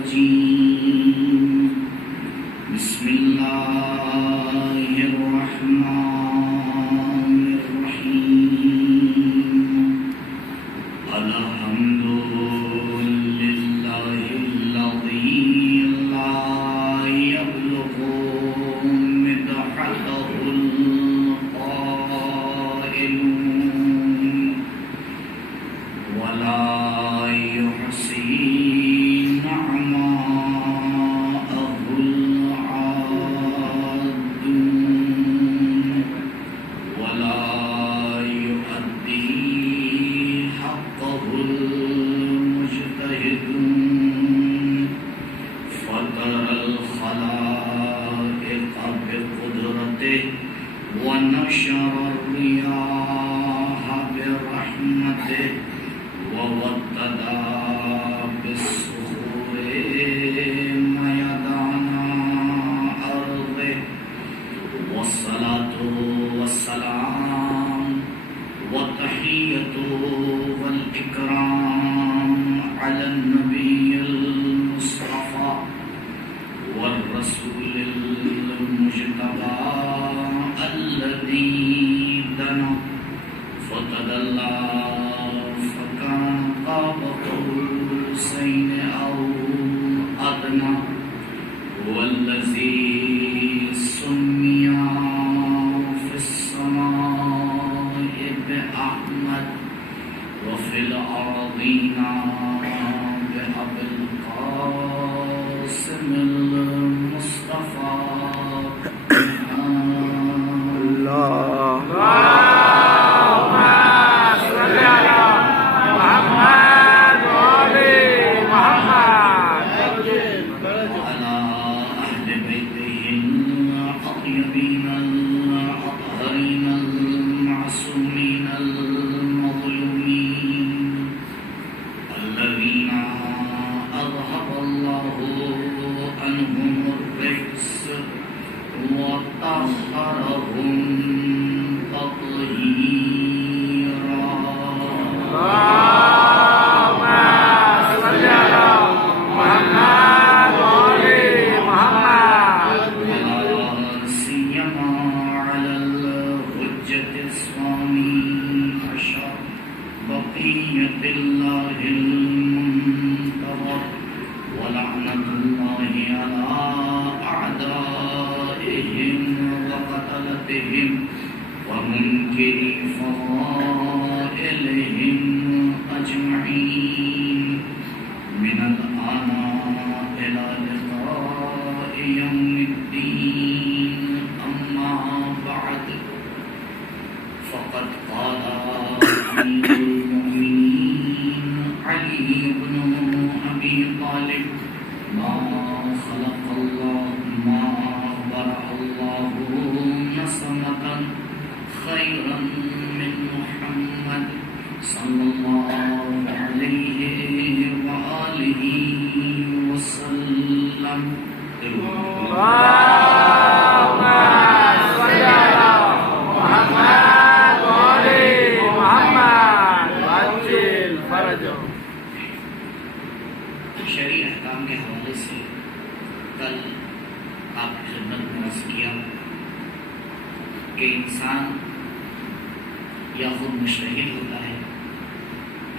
الرجيم بسم الله الرحمن الرحيم الحمد لله الذي لا يبلغ مدحته القائلون ولا يحصي نعماءه العادون ولا يؤدي حقه المجتهدون فطر الخلائق بقدرته ونشر الرياح برحمته ووطدا بالصخور ميدان أرضه والصلاة والسلام والتحية والإكرام على النبي المصطفى والرسول المجتبى الذي دنا فتدلى فكان قاب قوسين أو أدنى والذي سمي في السماء بأحمد وفي الأرضين بأبي القاسم المصطفى ومنكر فضائلهم أجمعين من الآن إلى لقاء يوم الدين أما بعد فقد قال أمير المؤمنين علي بن أبي طالب ما خلق الله ما برأ الله نسمة خيرا من محمد صلى الله عليه وآله وسلم اللهم صل على محمد وآل محمد وعجل فرجه. شرعی احکام کے حوالے سے کل آپ کی خدمت میں عرض کیا کہ انسان یا خود مجتہد ہوتا ہے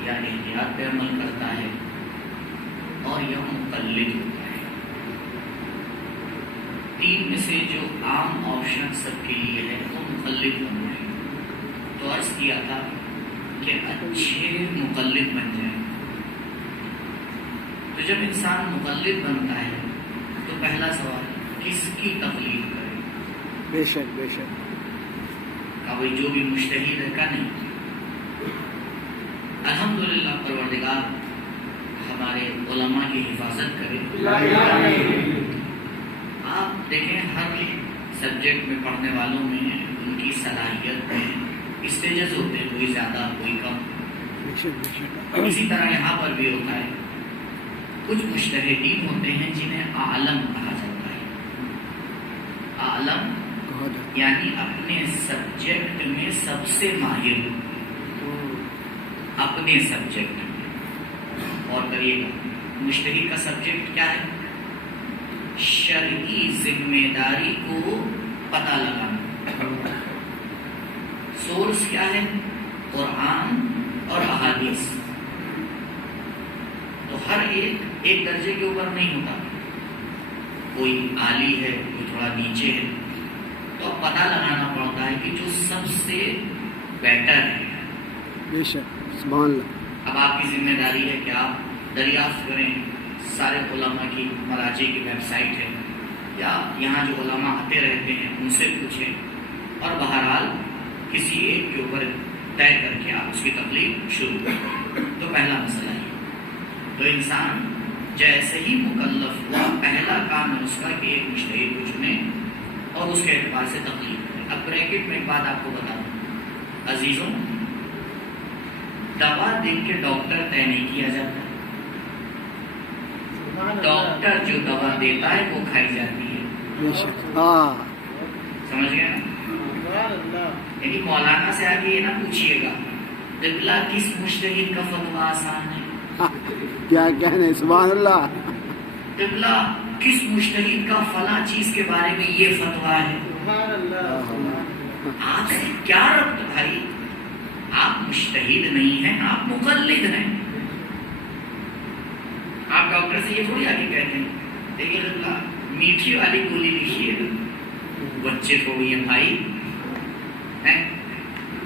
یا احتیاط پہ عمل کرتا ہے اور یا مقلد ہوتا ہے. تین میں سے جو عام آپشن سب کے لیے ہے وہ مقلد بننا ہے. تو عرض کیا تھا کہ اچھے مقلد بن جائیں. تو جب انسان مقلد بنتا ہے تو پہلا سوال کس کی تقلید کرے؟ بے شک بے شک. کوئی جو بھی مجتہد ہے کا نہیں. الحمدللہ پروردگار ہمارے علماء کی حفاظت کرے. آپ دیکھیں ہر سبجیکٹ میں پڑھنے والوں میں ان کی صلاحیت میں اسٹیجز ہوتے ہیں, کوئی زیادہ کوئی کم. اسی طرح یہاں پر بھی ہوتا ہے. کچھ مجتہدین ہوتے ہیں جنہیں عالم کہا جاتا ہے. عالم یعنی اپنے سبجیکٹ میں سب سے ماہر, اپنے سبجیکٹ میں. اور کریے گا مجتہد کا سبجیکٹ کیا ہے؟ شرعی ذمہ داری کو پتہ لگانا. سورس کیا ہے؟ قرآن اور احادیث. تو ہر ایک درجے کے اوپر نہیں ہوتا، کوئی عالی ہے کوئی تھوڑا نیچے ہے، تو اب پتہ لگانا پڑتا ہے کہ جو سب سے بیٹر ہے. بے شک سبحان اللہ. اب آپ کی ذمہ داری ہے کہ آپ دریافت کریں سارے علماء کی مراجع کی ویب سائٹ ہے یا یہاں جو علماء آتے رہتے ہیں ان سے پوچھیں، اور بہرحال کسی ایک کے اوپر طے کر کے آپ اس کی تقلید شروع کریں. تو پہلا مسئلہ ہے. تو انسان جیسے ہی مکلف ہوا پہلا کام ہے اس کا کہ ایک مجتہد کو چنے اور اس کے اعتبار سے تقلید کرے. اب بریکٹ میں ایک بات آپ کو بتا دوں عزیزوں، دوا دیکھ کے ڈاکٹر طے نہیں کیا جاتا. ڈاکٹر جو دوا دیتا ہے وہ کھائی جاتی ہے. بے شک ہاں سمجھ گئے نا؟ یعنی مولانا سے آگے یہ نہ پوچھیے گا قبلہ کس مجتہد کا فتویٰ آسان ہے، کیا کہنے. سبحان اللہ. قبلہ کس مجتہد کا فلاں چیز کے بارے میں یہ فتویٰ ہے. آپ سے کیا ربط بھائی؟ آپ مجتہد نہیں ہیں، آپ مقلد ہیں. آپ ڈاکٹر سے یہ تھوڑی آگے کہتے ہیں دیکھیے قبلہ میٹھی والی گولی لکھیے گا، بچے تھوڑی ہیں بھائی.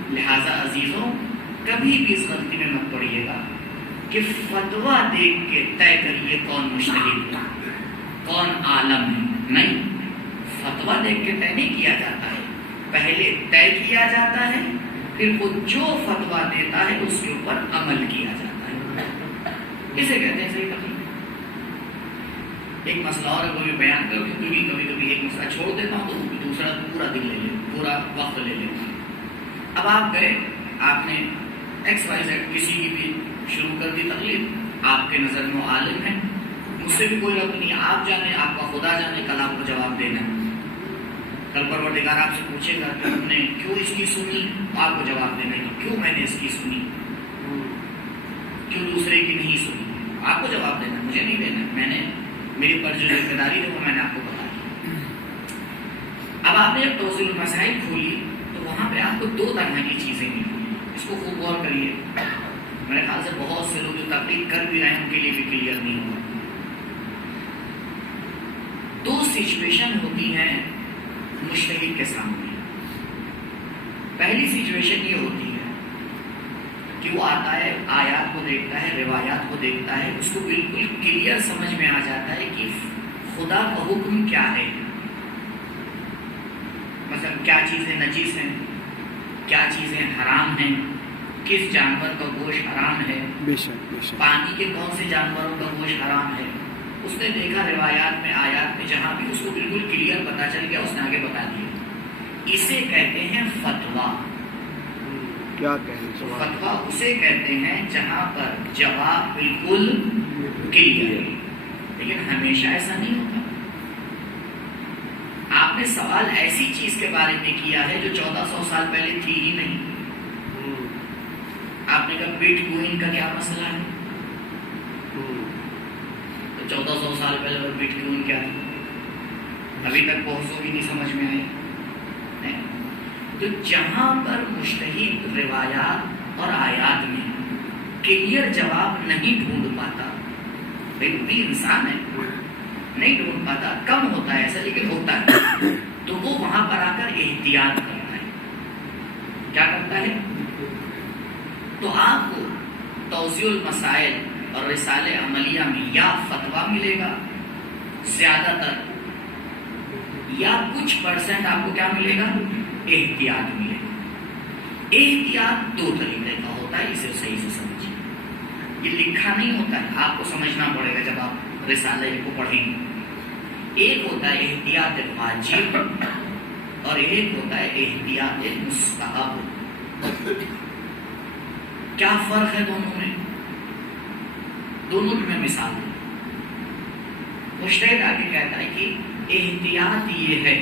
لہذا عزیزوں کبھی بھی اس غلطی میں مت پڑیے گا کہ فتویٰ دیکھ کے طے کریے کون مجتہد ہے کون عالم ہے. نہیں، فتویٰ دیکھ کے طے نہیں کیا جاتا ہے، پہلے طے کیا جاتا ہے، پھر وہ جو فتویٰ دیتا ہے اس کے اوپر عمل کیا جاتا ہے. اسے کہتے ہیں صحیح تقلید. ایک مسئلہ اور کوئی بیان کروں کیونکہ کبھی کبھی ایک مسئلہ چھوڑ دیتا ہوں تو دوسرا پورا دن لے لیں، پورا وقت لے لیتا ہوں. اب آپ گئے، آپ نے ایکس وائی زیڈ کسی کی بھی شروع کر دی تقلید، آپ کے نظر میں وہ عالم ہے، مجھ سے بھی کوئی ربط نہیں. آپ جانے، آپ کا خدا جانے کل آپ کو جواب دینا ہے. کل پروردگار آپ سے پوچھے گا کہ تم نے کیوں اس کی سنی، آپ کو جواب دینا ہے کہ کیوں میں نے اس کی سنی، کیوں دوسرے کی نہیں سنی. آپ کو جواب دینا، مجھے نہیں دینا. میں نے میری پر جو ذمہ داری ہے وہ میں نے آپ کو بتا دی. اب آپ نے جب توضیح المسائل کھولی تو وہاں پہ آپ کو دو طرح کی چیزیں ملی. اس کو خوب غور کریے. میرے خیال سے بہت سے لوگ جو تقلید کر بھی رہے ہیں ان کے لیے بھی کلیئر نہیں ہوگا. دو سچویشن ہوتی ہیں مجتہد کے سامنے. پہلی سچویشن یہ ہوتی ہے کہ وہ آتا ہے، آیات کو دیکھتا ہے، روایات کو دیکھتا ہے، اس کو بالکل کلیئر سمجھ میں آ جاتا ہے کہ خدا کا حکم کیا ہے. مثلا کیا چیزیں نجیس ہیں، کیا چیزیں حرام ہیں، کس جانور کا گوشت حرام ہے، بے شک بے شک. پانی کے کون سے جانوروں کا گوشت حرام ہے. اس نے دیکھا روایات میں، آیات میں، جہاں بھی اس کو بالکل کلیئر پتا چل گیا اس نے آگے بتا دیا. اسے کہتے ہیں فتویٰ. کیا کہنے. فتویٰ اسے کہتے ہیں جہاں پر جواب بالکل کلیئر ہے. لیکن ہمیشہ ایسا نہیں ہوتا. آپ نے سوال ایسی چیز کے بارے میں کیا ہے جو 1400 سال پہلے تھی ہی نہیں. آپ نے کہا بٹ کوئن کا کیا مسئلہ ہے، تو 1400 سال پہلے اور بٹ کوئن کیا تھا، ابھی تک بہت بھی نہیں سمجھ میں آئے. تو جہاں پر مجتہد روایات اور آیات میں کلیئر جواب نہیں ڈھونڈ پاتا، بھائی بھی انسان ہے، نہیں ڈھونڈ پاتا، کم ہوتا ہے ایسا لیکن ہوتا ہے، تو وہ وہاں پر آ کر احتیاط کرتا ہے. کیا کرتا ہے؟ تو آپ کو توضیح المسائل اور رسالہ عملیہ میں یا فتویٰ ملے گا زیادہ تر، یا کچھ پرسنٹ آپ کو کیا ملے گا، احتیاط ملے گا. احتیاط دو طریقے کا ہوتا ہے، اسے صحیح سے سمجھیں. یہ لکھا نہیں ہوتا ہے، آپ کو سمجھنا پڑے گا جب آپ رسالے کو پڑھیں گے. ایک ہوتا ہے احتیاط واجب اور ایک ہوتا ہے احتیاط مستحب. کیا فرق ہے دونوں میں؟ دونوں کی میں مثال دوں. مجتہد آگے کہتا ہے کہ احتیاط یہ ہے،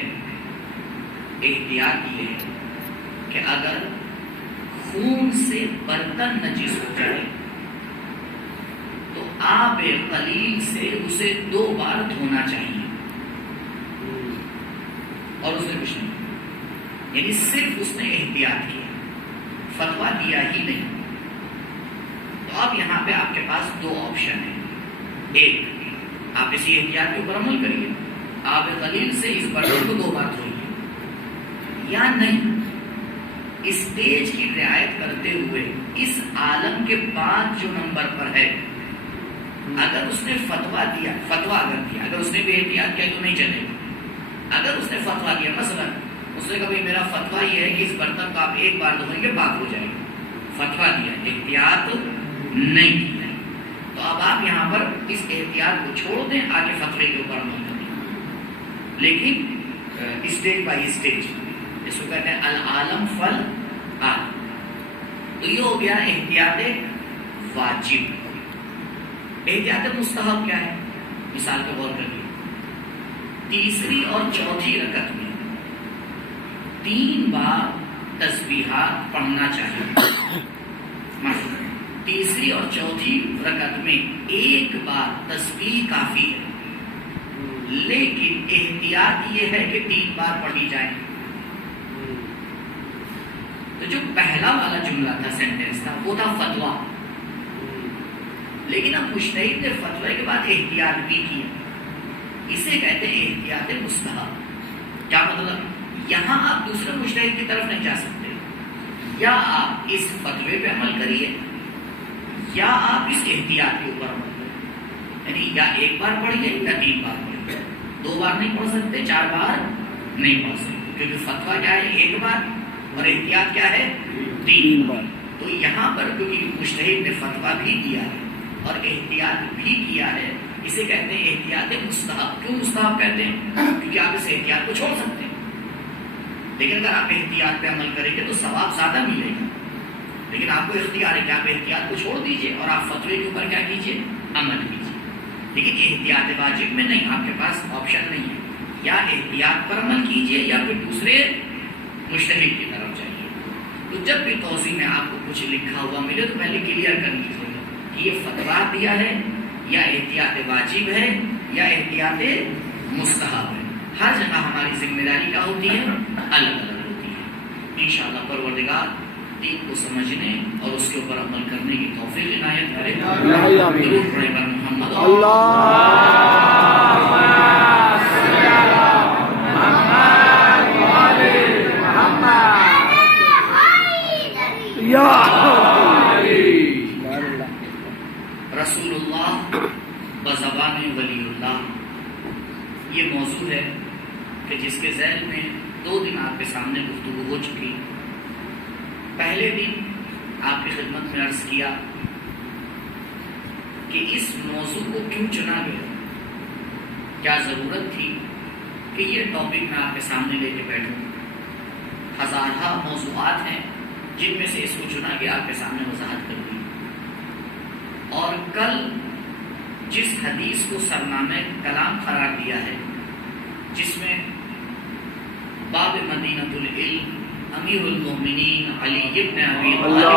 احتیاط یہ ہے کہ اگر خون سے برتن نجس ہو جائے تو آب قلیل سے اسے 2 بار دھونا چاہیے، اور اس نے کچھ نہیں، یعنی صرف اس نے احتیاط کیا، فتویٰ دیا ہی نہیں۔ تو اب یہاں پہ آپ کے پاس 2 آپشن ہیں، ایک آپ اسی احتیاط کے اوپر عمل کریے، آب قلیل سے اس برتن کو 2 بار دھوئیے، یا نہیں اسٹیج کی رعایت کرتے ہوئے اس عالم کے بعد جو نمبر پر ہے، اگر اس نے فتویٰ دیا، اگر اس نے بھی احتیاط کیا تو نہیں چلے گا۔ اگر اس نے فتویٰ دیا، مثلا اس نے کہا بھائی میرا فتویٰ یہ ہے کہ اس برتن کو آپ 1 بار دھوئیں گے پاک ہو جائے گا، فتویٰ دیا، احتیاط نہیں کیا، تو اب آپ یہاں پر اس احتیاط کو چھوڑ دیں، آگے فتوے کے اوپر عمل کریں، لیکن اسٹیج بائی اسٹیج، اس کو کہتے ہیں العالم فل عالم۔ تو یہ ہو گیا احتیاط واجب۔ احتیاط مستحب کیا ہے؟ مثال پہ غور کریے، تیسری اور چوتھی رکعت میں 3 بار تسبیحات پڑھنا چاہیے، تیسری اور چوتھی رکعت میں 1 بار تسبیح کافی ہے، لیکن احتیاط یہ ہے کہ 3 بار پڑھی جائے۔ تو جو پہلا والا جملہ تھا، سینٹینس تھا، وہ تھا فتویٰ، لیکن اب مجتہد نے فتوے کے بعد احتیاط بھی کیا، اسے کہتے ہیں احتیاط مستحب۔ کیا مطلب؟ یہاں آپ دوسرے مجتہد کی طرف نہیں جا سکتے، یا آپ اس فتوے پہ عمل کریے یا آپ اس احتیاط کے اوپر عمل کریں، یعنی یا 1 بار پڑھیے یا 3 بار پڑھیے، 2 بار نہیں پڑھ سکتے، 4 بار نہیں پڑھ سکتے، کیونکہ فتویٰ کیا ہے 1 بار اور احتیاط کیا ہے 3 بار۔ تو یہاں پر کیونکہ مجتہد نے فتویٰ بھی دیا ہے اور احتیاط بھی کیا ہے، اسے کہتے ہیں احتیاط مستحب۔ کیوں مستحب کہتے ہیں؟ کیونکہ آپ اس احتیاط کو چھوڑ سکتے ہیں، لیکن اگر آپ احتیاط پہ عمل کریں گے تو ثواب زیادہ ملے گا، لیکن آپ کو اختیار ہے کہ آپ احتیاط کو چھوڑ دیجئے اور آپ فتوے کے اوپر کیا کیجئے؟ عمل کیجئے۔ لیکن احتیاط واجب میں نہیں، آپ کے پاس آپشن نہیں ہے، یا احتیاط پر عمل کیجئے یا پھر دوسرے مجتہد کی طرف جائیے۔ تو جب بھی توضیح میں آپ کو کچھ لکھا ہوا ملے تو پہلے کلیئر کر لیجیے کہ یہ فتویٰ دیا ہے یا احتیاط واجب ہے یا احتیاط مستحب ہے۔ ہر جگہ ہماری ذمہ داری کیا ہوتی ہے؟ الگ الگ ہوتی ہے۔ انشاءاللہ پروردگار دین کو سمجھنے اور اس کے اوپر عمل کرنے کی توفیق عنایت کرے۔ درود پڑھیں بر محمد۔ رسول اللہ بزبان ولی اللہ، یہ موضوع ہے کہ جس کے ذیل میں 2 دن آپ کے سامنے گفتگو ہو چکی۔ پہلے دن آپ کی خدمت میں عرض کیا کہ اس موضوع کو کیوں چنا گیا، کیا ضرورت تھی کہ یہ ٹاپک میں آپ کے سامنے لے کے بیٹھوں۔ ہزارہ موضوعات ہیں جن میں سے اس کو چنا کے آپ کے سامنے وضاحت کر دی، اور کل جس حدیث کو سرنامہ کلام قرار دیا ہے، جس میں باب مدینۃ العلم امیر المومنین علی ابن ابی طالب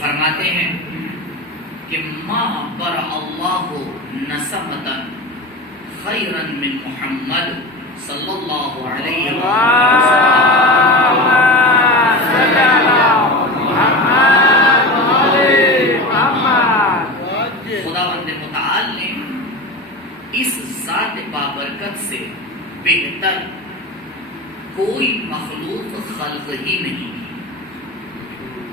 فرماتے ہیں کہ ما برأ اللہ نسمتا خیرا من محمد صلی اللہ علیہ خداوند متعال نے اس ذات بابرکت سے بہتر کوئی مخلوق خلق ہی نہیں کی۔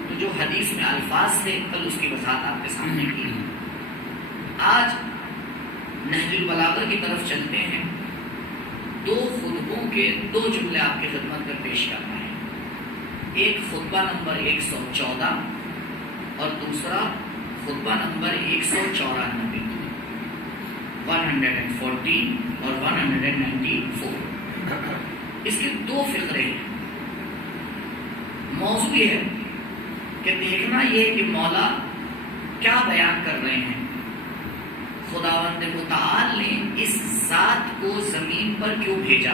تو جو حدیث میں الفاظ تھے کل اس کی وضاحت آپ کے سامنے کی۔ آج نہج البلاغہ کی طرف چلتے ہیں۔ 2 خطبوں کے 2 جملے آپ کی خدمت میں پیش کرنا ہے، ایک خطبہ نمبر 114 اور دوسرا خطبہ نمبر 194، 114 اور 194۔ اس کے 2 فقرے ہیں۔ موضوع یہ ہے کہ دیکھنا یہ ہے کہ مولا کیا بیان کر رہے ہیں۔ خداوند متعال نے اس ذات کو زمین پر کیوں بھیجا؟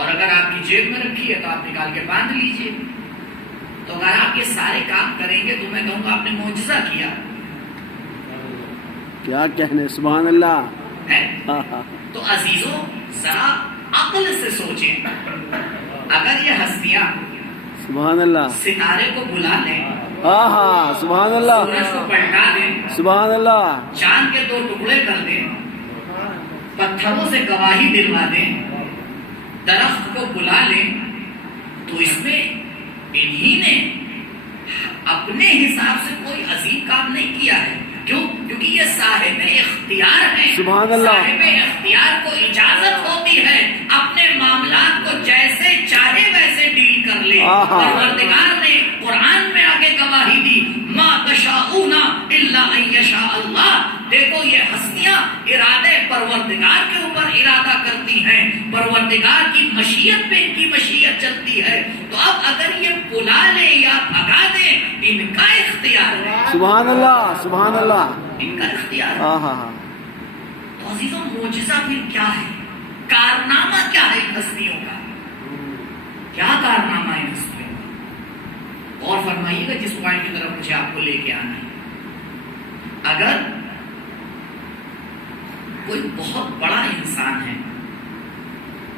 اور اگر آپ کی جیب میں رکھی ہے تو آپ نکال کے باندھ لیجئے. تو اگر آپ یہ سارے کام کریں گے تو میں کہوں گا آپ نے معجزہ کیا کیا کہنے سبحان اللہ. ہے. ہاں ہاں تو عزیزوں ذرا عقل سے سوچیں. اگر یہ ہستیاں سبحان اللہ. ستارے کو بلا لیں, ہاں ہاں سبحان اللہ. سورج کو پلٹا دیں, سبحان اللہ. چاند کے 2 ٹکڑے کر دیں, پتھروں سے گواہی دلوا دیں, درخت کو بلا لیں, تو اس میں انہی نے اپنے حساب سے کوئی عظیم کام نہیں کیا ہے. کیوں؟ کیونکہ یہ صاحب اختیار ہے. سبحان اللہ. صاحب اختیار کو اجازت ہوتی ہے اپنے معاملات کو جیسے چاہے ویسے ڈیل کر لے. پروردگار نے قرآن میں آگے گواہی دی, ما تشاءون الا ان یشاء اللہ. دیکھو یہ ہستیاں ارادے پروردگار کے اوپر ارادہ کرتی ہیں, پروردگار کی مشیت پہ ان کی مشیت چلتی ہے. تو اب اگر یہ بلا لے یا بھگا دیں, ان کا اختیار ہے. سبحان اللہ سبحان اللہ. ان کا اختیار ہے. ہاں ہاں ہاں. تو عزیزوں معجزہ پھر کیا ہے؟ کارنامہ کیا ہے ان ہستیوں کا؟ کیا کارنامہ ہے ان ہستیوں کا؟ اور فرمائیے گا جس پوائنٹ کی طرف مجھے آپ کو لے کے آنا ہے. اگر کوئی بہت بڑا انسان ہے,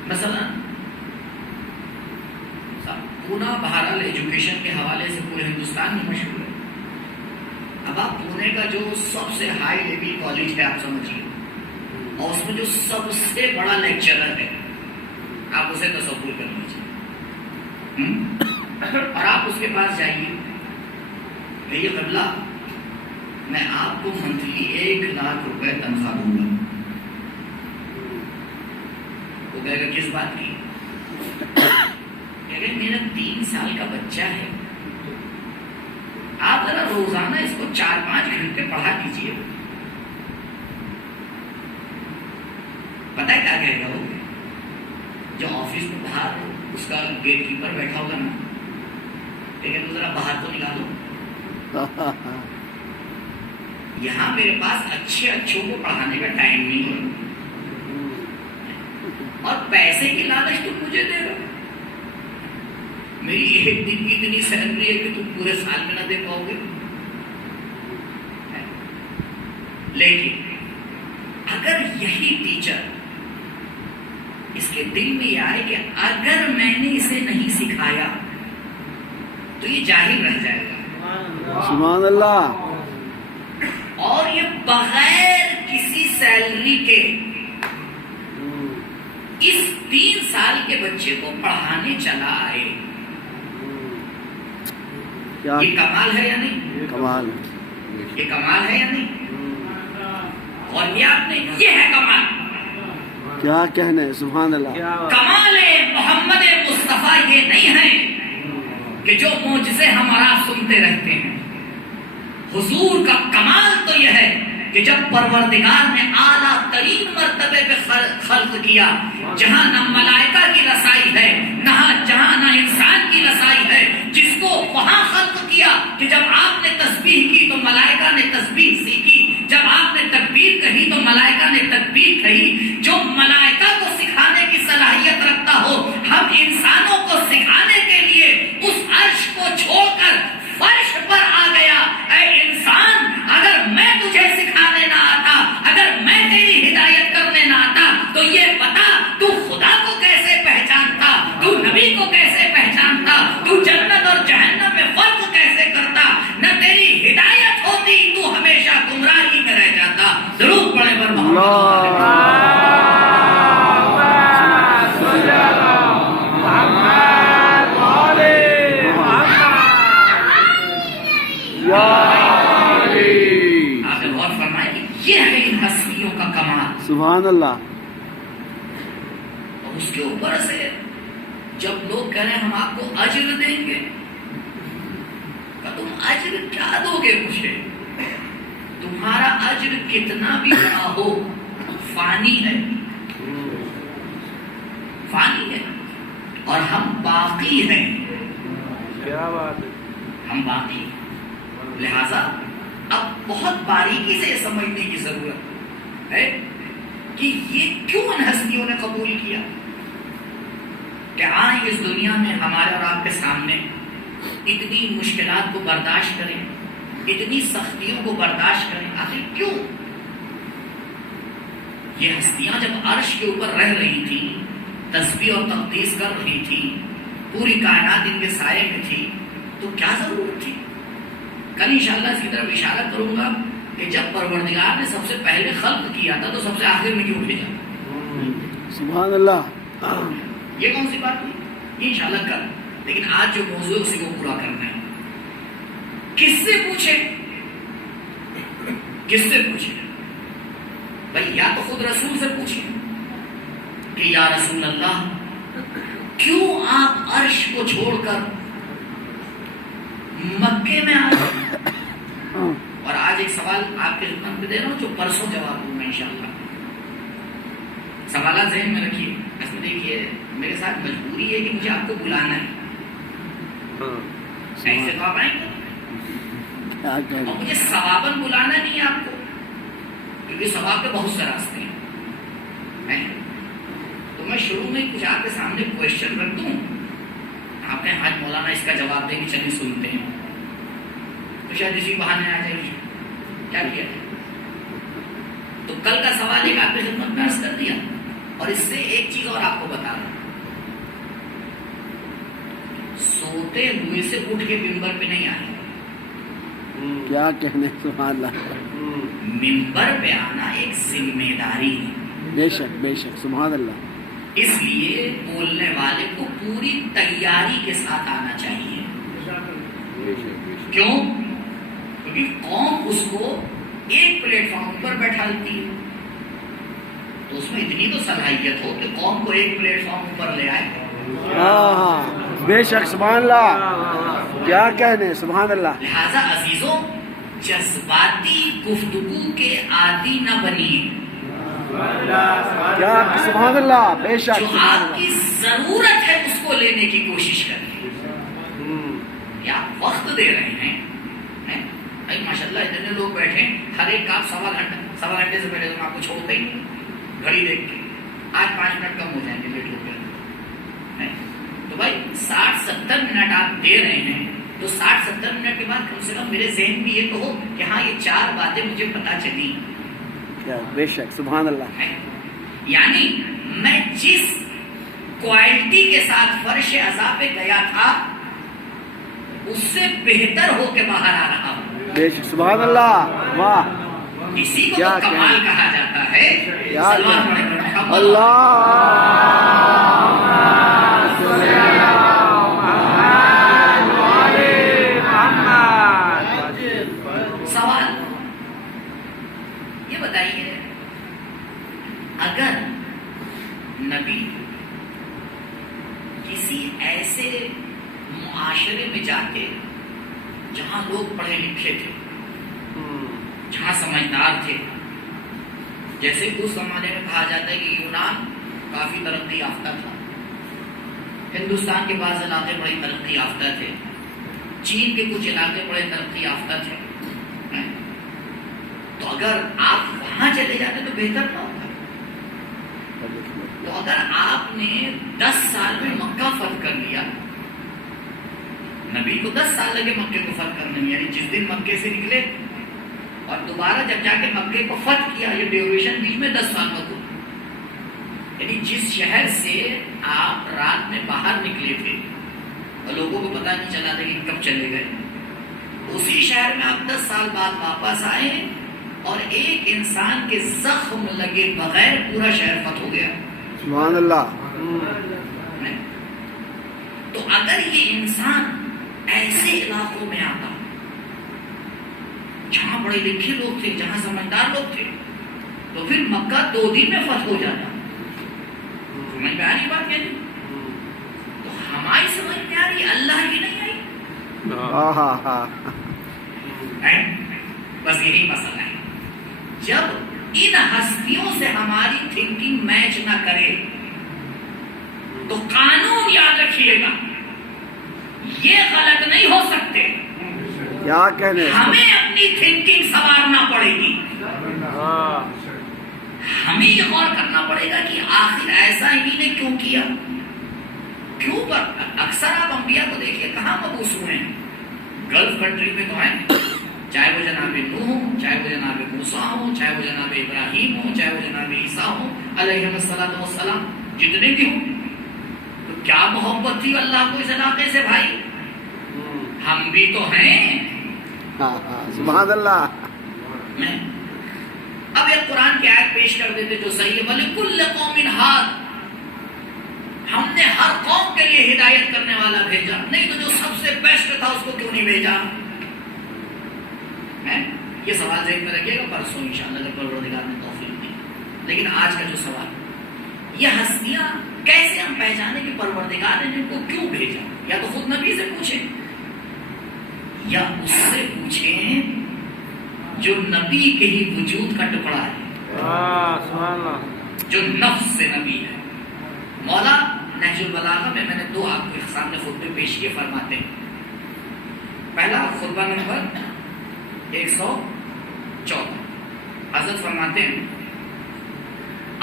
مثلا پونا بہرحال ایجوکیشن کے حوالے سے پورے ہندوستان میں مشہور ہے. اب آپ پونے کا جو سب سے ہائی لیول کالج ہے آپ سمجھیے, اور اس میں جو سب سے بڑا لیکچرر ہے, آپ اسے تصور کر لیجیے, اور آپ اس کے پاس جائیے, کہیے قبلہ میں آپ کو منتھلی 1 لاکھ روپے تنخواہ دوں گا. وہ کہے گا کس بات کی؟ کہ میرا 3 سال کا بچہ ہے, آپ ذرا روزانہ اس کو 4-5 گھنٹے پڑھا دیجیے. پتہ ہے کیا کہے گا وہ؟ جو آفس میں باہر اس کا گیٹ کیپر بیٹھا ہوگا نا, لیکن تو ذرا باہر تو نکالو, یہاں میرے پاس اچھوں کو پڑھانے کا ٹائم نہیں ہے, اور پیسے کی لالچ تم مجھے دے رہے. میری 1 دن کی اتنی سیلری ہے کہ تم پورے سال میں نہ دے پاؤ گے. لیکن اگر یہی ٹیچر اس کے دل میں یہ آئے کہ اگر میں نے اسے نہیں سکھایا تو یہ جاہل رہ جائے گا, سبحان اللہ. اور یہ بغیر کسی سیلری کے اس 3 سال کے بچے کو پڑھانے چلا آئے, یہ کمال ہے یا نہیں؟ کمال. یہ کمال ہے یا نہیں؟ اور یہ آپ نے, یہ ہے کمال. کیا کہنے سبحان اللہ. کمال محمد مصطفیٰ یہ نہیں ہے کہ جو معجزے ہمارا سنتے رہتے ہیں. حضور کا کمال تو یہ ہے کہ جب پروردگار نے اعلیٰ ترین مرتبے پہ خلق کیا, جہاں نہ ملائکہ کی رسائی ہے, جہاں نہ انسان کی رسائی ہے, جس کو وہاں خلق کیا کہ جب آپ نے تسبیح کی تو ملائکہ نے تسبیح سیکھی, جب آپ نے تکبیر کہی تو ملائکہ نے تکبیر کہی. جو ملائکہ کو سکھانے کی صلاحیت رکھتا ہو, ہم انسانوں کو سکھانے کے لیے اس عرش کو چھوڑ کر فرش پر آ گیا. اے انسان, اگر میں تجھے سکھانے نہ آتا, اگر میں تیری ہدایت کرنے نہ آتا, تو یہ بتا تو خدا کو کیسے پہچانتا, تو نبی کو کیسے پہچانتا, تو جنت اور جہنم میں فرق کیسے کرتا. نہ تیری ہدایت ہوتی, تو ہمیشہ گمراہی میں رہ جاتا. ضرور پڑھے پر سبحان اللہ. اور اس کے اوپر سے جب لوگ کہہ رہے ہیں ہم آپ کو اجر دیں گے, تم اجر کیا دو گے مجھے؟ تمہارا اجر کتنا بھی بڑا ہو فانی ہے, فانی ہے, اور ہم باقی ہیں. کیا بات ہے, ہم باقی. لہذا اب بہت باریکی سے سمجھنے کی ضرورت ہے کہ یہ کیوں ان ہستیوں نے قبول کیا. کہ آئیں اس دنیا میں ہمارے اور آپ کے سامنے اتنی مشکلات کو برداشت کریں، اتنی سختیوں کو برداشت کریں، آخر کیوں؟ یہ ہستیاں جب عرش کے اوپر رہ رہی تھی، تسبیح اور تقدیس کر رہی تھی، پوری کائنات ان کے سائے میں تھی، تو کیا ضرورت تھی؟ کل انشاءاللہ اس کی طرف اشارہ کروں گا کہ جب پروردگار نے سب سے پہلے خلق کیا تھا تو سب سے آخر میں کیوں بھیجا؟ سبحان اللہ. یہ کون سی بات ہوئی؟ انشاءاللہ کل. لیکن آج جو موضوع ہے اسی کو پورا کرنا ہے. کس سے پوچھے؟ کس سے پوچھے؟ بھائی یا تو خود رسول سے پوچھیں کہ یا رسول اللہ کیوں آپ عرش کو چھوڑ کر مکے میں آئے؟ اور آج ایک سوال آپ کے خدمت میں دے رہا ہوں جو پرسوں جواب دوں گا انشاءاللہ. سوالات ذہن میں رکھیے. اس میں دیکھیے میرے ساتھ مجبوری ہے کہ مجھے آپ کو بلانا ہے. ایسے تو آپ آئیں گے اور مجھے ثواباً بلانا نہیں ہے آپ کو، کیونکہ ثواب کے بہت سے راستے ہیں. تو میں شروع میں کچھ آپ کے سامنے کوشچن رکھ دوں، آپ کہیں آج مولانا اس کا جواب دیں گے، چلیے سنتے ہیں. تو شاید اسی بہانے آ جائے گی کیا کیا ہے. تو کل کا سوال ایک آپ کی خدمت میں عرض کر دیا، اور اس سے ایک چیز اور آپ کو بتا رہا ہوں. سوتے ہوئے سے اٹھ کے ممبر پہ نہیں آئے. کیا کہنے، سبحان اللہ. ممبر پہ آنا ایک ذمہ داری ہے. بے شک بے شک، سبحان اللہ. اس لیے بولنے والے کو پوری تیاری کے ساتھ آنا چاہیے. کیوں؟ کیونکہ قوم اس کو ایک پلیٹ فارم پر بیٹھالتی ہے، تو اس میں اتنی تو صلاحیت ہو کہ قوم کو ایک پلیٹ فارم پر لے آئے. ہاں بے شک، سبحان اللہ. کیا کہنے، سبحان اللہ. لہذا عزیزوں جذباتی گفتگو کے عادی نہ بنیے. کیا، سبحان اللہ، بے شک. جو آپ کی ضرورت ہے اس کو لینے کی کوشش کریں. کیا آپ وقت دے رہے ہیں؟ ماشاء اللہ اتنے لوگ بیٹھے، ہر ایک کا سوا گھنٹے سے پہلے تو آپ کو چھوڑتے ہی گھڑی دیکھ کے آج 5 منٹ کم ہو جائیں گے، لیٹ ہو گیا. تو بھائی 60-70 منٹ آپ دے رہے ہیں، تو 60-70 منٹ کے بعد کم سے کم میرے ذہن میں یہ تو ہو کہ ہاں یہ 4 باتیں مجھے پتا چلی. بے شک، سبحان اللہ. یعنی میں جس کوالٹی کے ساتھ فرش عزا پہ گیا تھا اس سے بہتر ہو کے باہر آ رہا ہوں. بے شک، سبحان اللہ. واہ، اسی کو تو کمال کہا جاتا ہے. اللہ. سوال یہ بتائیے، اگر نبی کسی ایسے معاشرے میں جاتے جہاں لوگ پڑھے لکھے تھے، جہاں سمجھدار تھے، جیسے اس زمانے میں کہا جاتا ہے کہ یونان کافی ترقی یافتہ تھا، ہندوستان کے بعض علاقے بڑی ترقی یافتہ تھے، چین کے کچھ علاقے بڑے ترقی یافتہ تھے، تو اگر آپ وہاں چلے جاتے تو بہتر نہ ہوتا. تو اگر آپ نے 10 سال میں مکہ فتح کر لیا، نبی کو 10 سال لگے مکے کو فتح کرنے میں، یعنی جس دن مکے سے نکلے اور دوبارہ جب جا کے مکے کو فتح کیا، یہ ڈیوریشن بیچ میں 10 سال کا ہو. یعنی جس شہر سے آپ رات میں باہر نکلے تھے اور لوگوں کو پتہ نہیں چلا تھا کہ کب چلے گئے، اسی شہر میں آپ 10 سال بعد واپس آئے اور ایک انسان کے زخم لگے بغیر پورا شہر فتح ہو گیا. سبحان اللہ. تو اگر یہ انسان ایسے علاقوں میں آتا جہاں پڑھے لکھے لوگ تھے، جہاں سمجھدار لوگ تھے، تو پھر مکہ 2 دن میں فتح ہو جاتا. سمجھ میں آ رہی بات کیا جی؟ تو ہماری سمجھ میں آ رہی، اللہ کی نہیں آئی. بس یہی مسئلہ ہے. جب ان ہستیوں سے ہماری تھنکنگ میچ نہ کرے تو قانون یاد رکھیے گا یہ غلط نہیں ہو سکتے. کیا کہنے، ہمیں اپنی تھنکنگ سنوارنا پڑے گی. ہمیں یہ غور کرنا پڑے گا کہ آخر ایسا ہی نے کیوں کیا. کیوں پر اکثر آپ انبیاء کو دیکھیے کہاں مبعوث ہوئے ہیں؟ گلف کنٹری میں تو ہیں، چاہے وہ جناب نوح ہو، چاہے وہ جناب موسیٰ ہو، چاہے وہ جناب ابراہیم ہو، چاہے وہ جناب عیسیٰ ہو علیہ السلام، جتنے بھی ہوں. تو کیا محبت تھی اللہ کو اس علاقے سے بھائی؟ ہم بھی تو ہیں. سبحان اللہ. اب ایک قرآن کی آیت پیش کر دیتے جو صحیح ہے، وَلِكُلِّ قَوْمٍ هَادٍ، ہم نے ہر قوم کے لیے ہدایت کرنے والا بھیجا. نہیں تو جو سب سے بیسٹ تھا اس کو کیوں نہیں بھیجا؟ یہ سوال ذہن میں رکھیے گا، پرسوں انشاءاللہ اگر پروردگار نے توفیق دی. لیکن آج کا جو سوال، یہ ہستیاں کیسے ہم پہچانے کہ پروردگار نے ان کو کیوں بھیجا؟ یا تو خود نبی سے پوچھیں یا اس سے پوچھیں جو نبی کے ہی وجود کا ٹکڑا ہے، جو نفس سے نبی ہے. مولا نہج البلاغہ میں نے دو آپ کے سامنے خطبے پیش کیے، فرماتے ہیں. پہلا خطبہ نمبر 114، حضرت فرماتے ہیں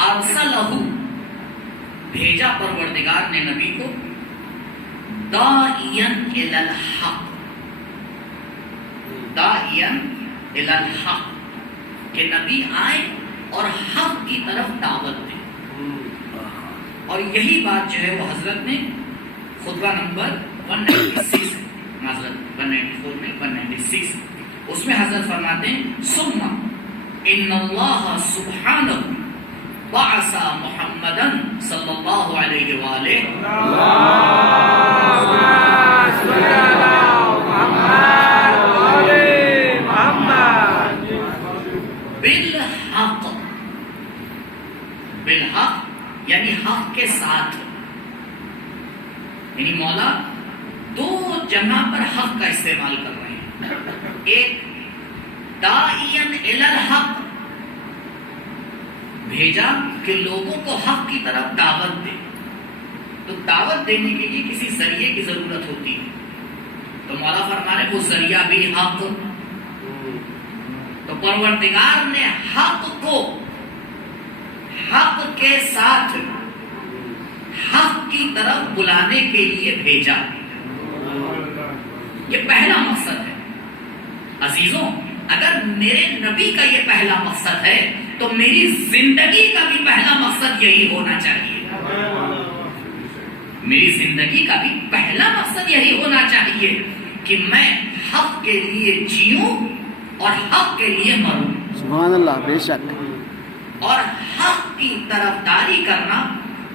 ارسلہ، بھیجا پروردگار نے نبی کو، داعیا الی الحق، داعیا الی الحق، کہ نبی آئے اور حق کی طرف دعوت دیں. اور یہی بات جو ہے وہ حضرت نے خطبہ نمبر 196 معذرت 194 میں 196 اس میں حضرت فرماتے ہیں ثم ان اللہ سبحانہ بعث محمدا صلی اللہ علیہ وآلہ بالحق، بالحق یعنی حق کے ساتھ. یعنی مولا دو جگہ پر حق کا استعمال کر رہے ہیں. ایک داعیا الی الحق، بھیجا کہ لوگوں کو حق کی طرف دعوت دے. تو دعوت دینے کے لیے کسی ذریعے کی ضرورت ہوتی ہے. تو مولا فرما رہے وہ ذریعہ بھی حق. تو پروردگار نے حق کو حق کے ساتھ حق کی طرف بلانے کے لیے بھیجا. یہ پہلا مقصد ہے. عزیزوں، اگر میرے نبی کا یہ پہلا مقصد ہے تو میری زندگی کا بھی پہلا مقصد یہی ہونا چاہیے. میری زندگی کا بھی پہلا مقصد یہی ہونا چاہیے کہ میں حق کے لیے جیوں اور حق کے لیے مروں. سبحان اللہ. بے شک. اور حق کی طرفداری کرنا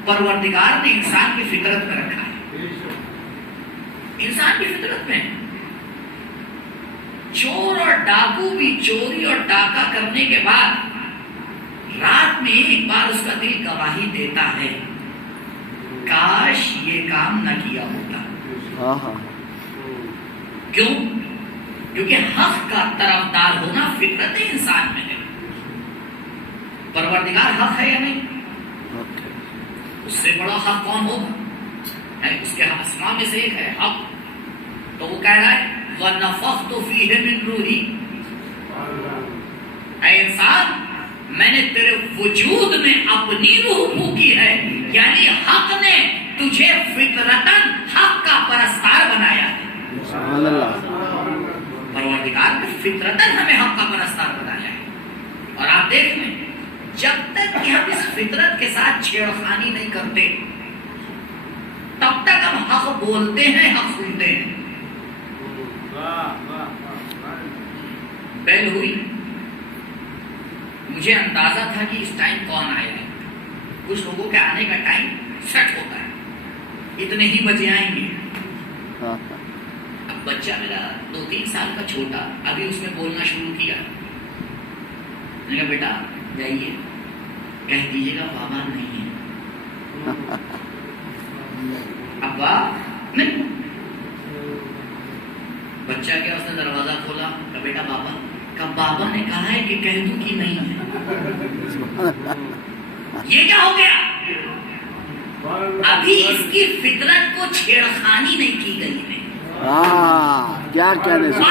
پروردگار نے انسان کی فطرت میں رکھا ہے. انسان کی فطرت میں چور اور ڈاکو بھی چوری اور ڈاکہ کرنے کے بعد رات میں ایک بار اس کا دل گواہی دیتا ہے کاش یہ کام نہ کیا ہوتا. کیوں؟ کیونکہ حق کا طرفدار ہونا فطرت انسان میں ہے. پروردگار حق ہے یا نہیں؟ اس سے بڑا حق کون ہوگا؟ اس کے اسماء میں سے ایک ہے حق. تو وہ کہہ رہا ہے وَنَفَخْتُ فِيهِ مِن رُوحِي، اے انسان میں نے تیرے وجود میں اپنی روح پھونکی ہے. یعنی حق نے تجھے فطرتاً حق کا پرستار بنایا ہے. سبحان اللہ. پروردگار نے فطرتاً ہمیں حق کا پرستار بنایا ہے. اور آپ دیکھ لیں جب تک کہ ہم اس فطرت کے ساتھ چھیڑخانی نہیں کرتے تب تک ہم حق بولتے ہیں، حق سنتے ہیں. بیل ہوئی، مجھے اندازہ تھا کہ اس ٹائم کون آیا ہے. کچھ لوگوں کے آنے کا ٹائم سیٹ ہوتا ہے، اتنے ہی بجے آئیں گے. اب بچہ میرا 2-3 سال کا چھوٹا ابھی اس نے بولنا شروع کیا. میں نے کہا بیٹا جائیے کہہ دیجیے گا بابا نہیں ہے. ابا نہیں. بچہ کیا اس نے دروازہ کھولا، کہا بیٹا بابا. کہا بابا نے کہا ہے کہ کہہ دوں کہ نہیں ہے. یہ کیا ہو گیا؟ ابھی اس کی فطرت کو چھیڑخانی نہیں کی گئی ہے. کیا کہنے سے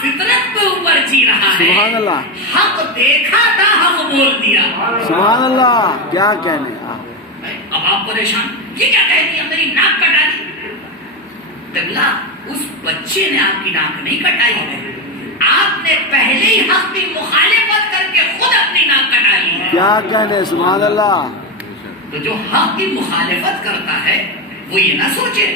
فطرت پہ اوپر جی رہا ہے. سبحان اللہ. حق دیکھا تھا، حق بول دیا. سبحان اللہ. کیا کہنے. اب آپ پریشان یہ کیا کہتی ہے میری ناک کٹا دی؟ قبلہ اس بچے نے آپ کی ناک نہیں کٹائی ہے، آپ نے پہلے ہی حق کی مخالفت کر کے خود اپنی ناک کٹائی ہے۔ کیا کہنے، سبحان اللہ۔ تو جو حق کی مخالفت کرتا ہے وہ یہ نہ سوچے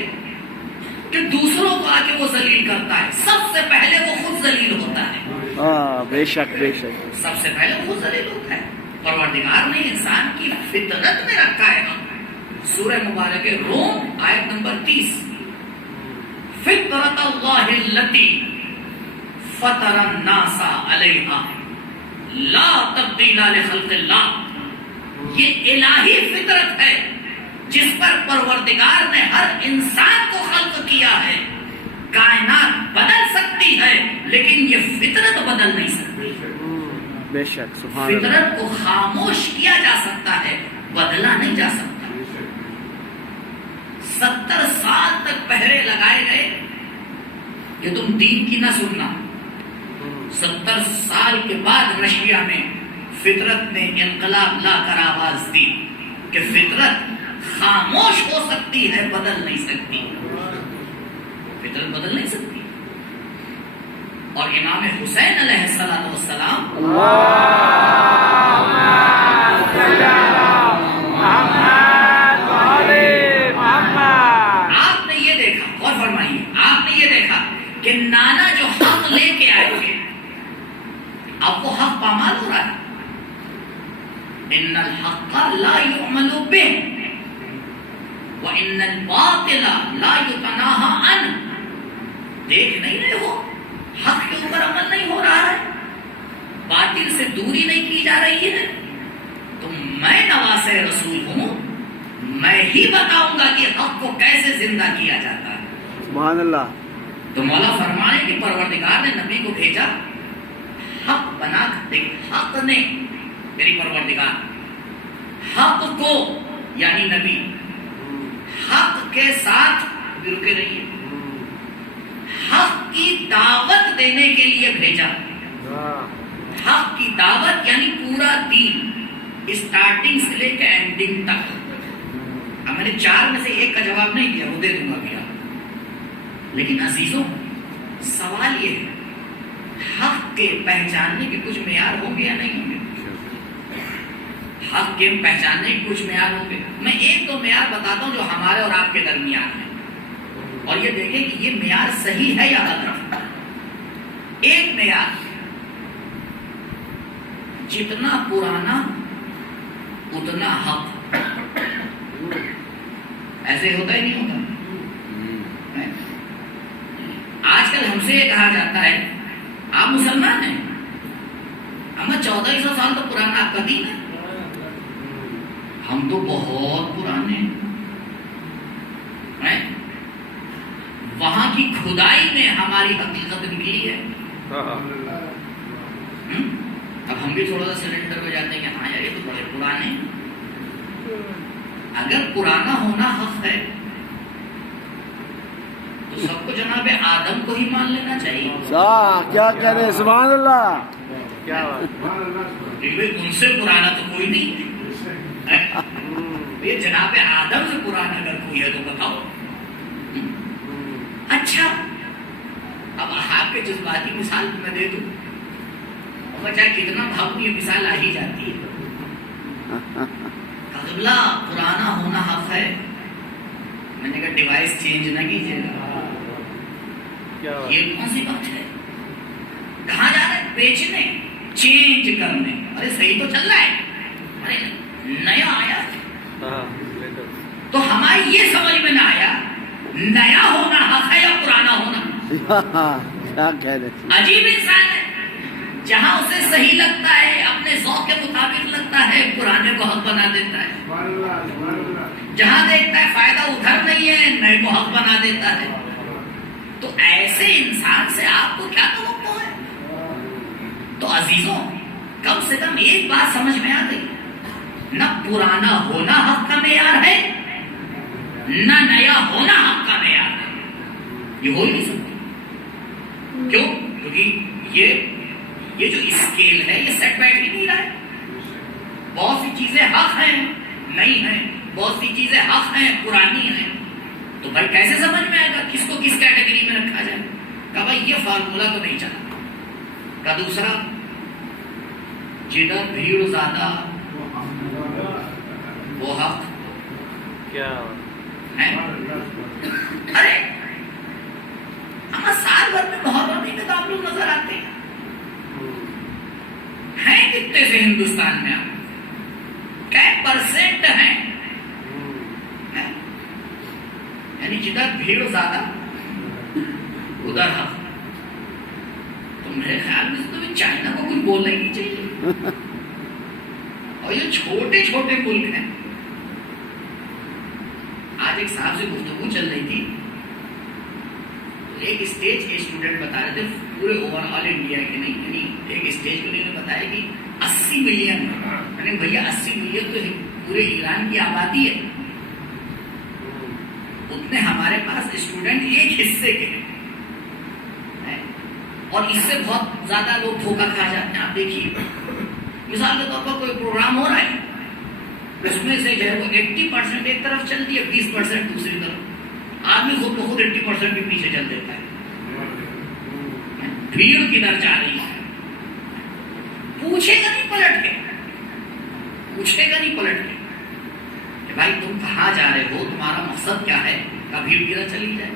کہ دوسروں کو آ کے وہ ذلیل کرتا ہے، سب سے پہلے وہ خود ذلیل ہوتا ہے۔ ہاں بے شک بے شک۔ سب سے پہلے وہ ذلیل ہوتا ہے۔ پروردگار نے انسان کی فطرت میں رکھا ہے۔ سورہ مبارک روم آیت نمبر 30، فطرت اللہ التی فطر الناس علیہا لا تبدیل لخلق اللہ، یہ الہی فطرت ہے جس پر پروردگار نے ہر انسان کو خلق کیا ہے۔ کائنات بدل سکتی ہے لیکن یہ فطرت بدل نہیں سکتی۔ بے شک سبحان اللہ۔ فطرت کو خاموش کیا جا سکتا ہے، بدلا نہیں جا سکتا۔ 70 سال تک پہرے لگائے گئے کہ تم دین کی نہ سننا۔ 70 سال کے بعد رشیا میں فطرت نے انقلاب لا کر آواز دی کہ فطرت خاموش ہو سکتی ہے، بدل نہیں سکتی۔ فطرت بدل نہیں سکتی۔ اور امام حسین علیہ السلام آپ نے یہ دیکھا، غور فرمائیے، آپ نے یہ دیکھا کہ نانا جو حق لے کے آئے تھے اب وہ حق پامال ہو رہا ہے۔ ان الحق لا يعمل به وان الباطل لا يتناهى عنه۔ دیکھ نہیں رہے ہو، حق کے اوپر عمل نہیں ہو رہا ہے، باطل سے دوری نہیں کی جا رہی ہے۔ تو میں نواسہ رسول ہوں، میں ہی بتاؤں گا کہ حق کو کیسے زندہ کیا جاتا ہے۔ سبحان اللہ۔ تو مولا فرمائے کہ پروردگار نے نبی کو بھیجا حق بنا کر، حق نے، میری پروردگار حق کو یعنی نبی حق کے ساتھ رکے رہیے، حق کی دعوت دینے کے لیے بھیجا۔ حق کی دعوت یعنی پورا دین، اسٹارٹنگ سے لے کے اینڈنگ تک۔ اب میں نے 4 میں سے 1 کا جواب نہیں دیا، وہ دے دوں گا بھیا۔ لیکن عزیزوں، سوال یہ ہے حق کے پہچاننے کے کچھ معیار ہوں گے یا نہیں ہوں گے؟ حق کے پہچاننے کے کچھ معیار ہوں گے۔ میں 1-2 معیار بتاتا ہوں جو ہمارے اور آپ کے درمیان ہے، اور یہ دیکھیں کہ یہ معیار صحیح ہے یا غلط۔ ایک معیار، جتنا پرانا اتنا حق۔ ایسے ہوتا ہی نہیں ہوتا؟ آج کل ہم سے یہ کہا جاتا ہے آپ مسلمان ہیں، ہمیں 1400 سال تو پرانا آپ کا دین ہے۔ ہم تو بہت پرانے ہیں، وہاں کی کھدائی میں ہماری حقیقت نکلی ہے۔ اب ہم بھی تھوڑا سا سرنڈر ہو جاتے ہیں کہ ہاں یار یہ تو بڑے پرانے ہیں۔ اگر پرانا ہونا حق ہے تو سب کو جناب آدم کو ہی مان لینا چاہیے۔ کیا کہہ رہے، سبحان اللہ۔ ان سے پرانا تو کوئی نہیں ہے۔ یہ جناب آدم سے پرانا اگر کوئی ہے تو بتاؤ۔ اچھا، اب آپ کے جذباتی مثال میں دے دوں، چاہے کتنا بھاگوں یہ مثال آ ہی جاتی ہے۔ قبلہ پرانا ہونا حق ہے، میں نے کہا ڈیوائس چینج نہ کیجیے گا۔ یہ کون سی بات ہے؟ کہاں جا رہے ہیں؟ بیچنے، چینج کرنے۔ ارے صحیح تو چل رہا ہے، ارے نیا آیا۔ تو ہماری یہ سمجھ میں نہ آیا نیا ہونا حق ہے یا پرانا ہونا۔ کیا کہہ رہے، عجیب انسان ہے، جہاں اسے صحیح لگتا ہے، اپنے ذوق کے مطابق لگتا ہے، پرانے کو حق بنا دیتا ہے۔ جہاں دیکھتا ہے فائدہ ادھر نہیں ہے، نئے کو حق بنا دیتا ہے۔ تو ایسے انسان سے آپ کو کیا توقع ہے؟ تو عزیزوں، کم سے کم ایک بات سمجھ میں آ گئی، نہ پرانا ہونا حق کا معیار ہے، نہ نیا ہونا حق کا معیار ہے۔ یہ ہو ہی نہیں سکتا۔ کیوں؟ کیونکہ یہ جو اسکیل ہے یہ سیٹ بیٹھ ہی نہیں رہا ہے۔ بہت سی چیزیں حق ہیں، نہیں ہیں، بہت سی چیزیں حق ہیں، پرانی ہیں، تو بھائی کیسے سمجھ میں آئے گا کس کو کس کیٹیگری میں رکھا جائے؟ کہا بھائی یہ فارمولا تو نہیں چلا۔ کا دوسرا، جدھر بھیڑ زیادہ وہ حق کیا ہے۔ ارے ہمیں سال بھر میں محرم میں تو آپ لوگ نظر آتے ہیں کتنے سے ہندوستان میں آپ کیا پرسنٹ ہیں؟ یعنی جدھر بھیڑ زیادہ ادھر حق۔ تو میرے خیال میں تو چائنا کو کچھ بولنا ہی نہیں چاہیے، اور یہ چھوٹے چھوٹے ملک ہیں۔ آج ایک صاحب سے گفتگو چل رہی تھی، ایک اسٹیج کے اسٹوڈنٹ بتا رہے تھے پورے اوور آل انڈیا کے نہیں، یعنی ایک اسٹیج کو انہوں نے بتایا کہ 80 ملین، یعنی بھیا 80 ملین تو پورے ایران کی آبادی ہے، اتنے ہمارے پاس اسٹوڈنٹ ایک حصے کے ہیں، اور اس سے بہت زیادہ لوگ دھوکہ کھا جاتے ہیں۔ آپ دیکھیے مثال کے طور پر کوئی پروگرام ہو رہا ہے، اس میں سے جو ہے وہ 80% ایک طرف چلتی ہے، 20% دوسری طرف، آدمی خود بخود 80% بھی پیچھے چل دیتا ہے۔ بھیڑ کدھر جا رہی ہے، پوچھے گا نہیں پلٹ کے، پوچھے گا نہیں پلٹ کے کہ بھائی تم کہاں جا رہے ہو، تمہارا مقصد کیا ہے؟ بھیڑ کدھر چلی جائے۔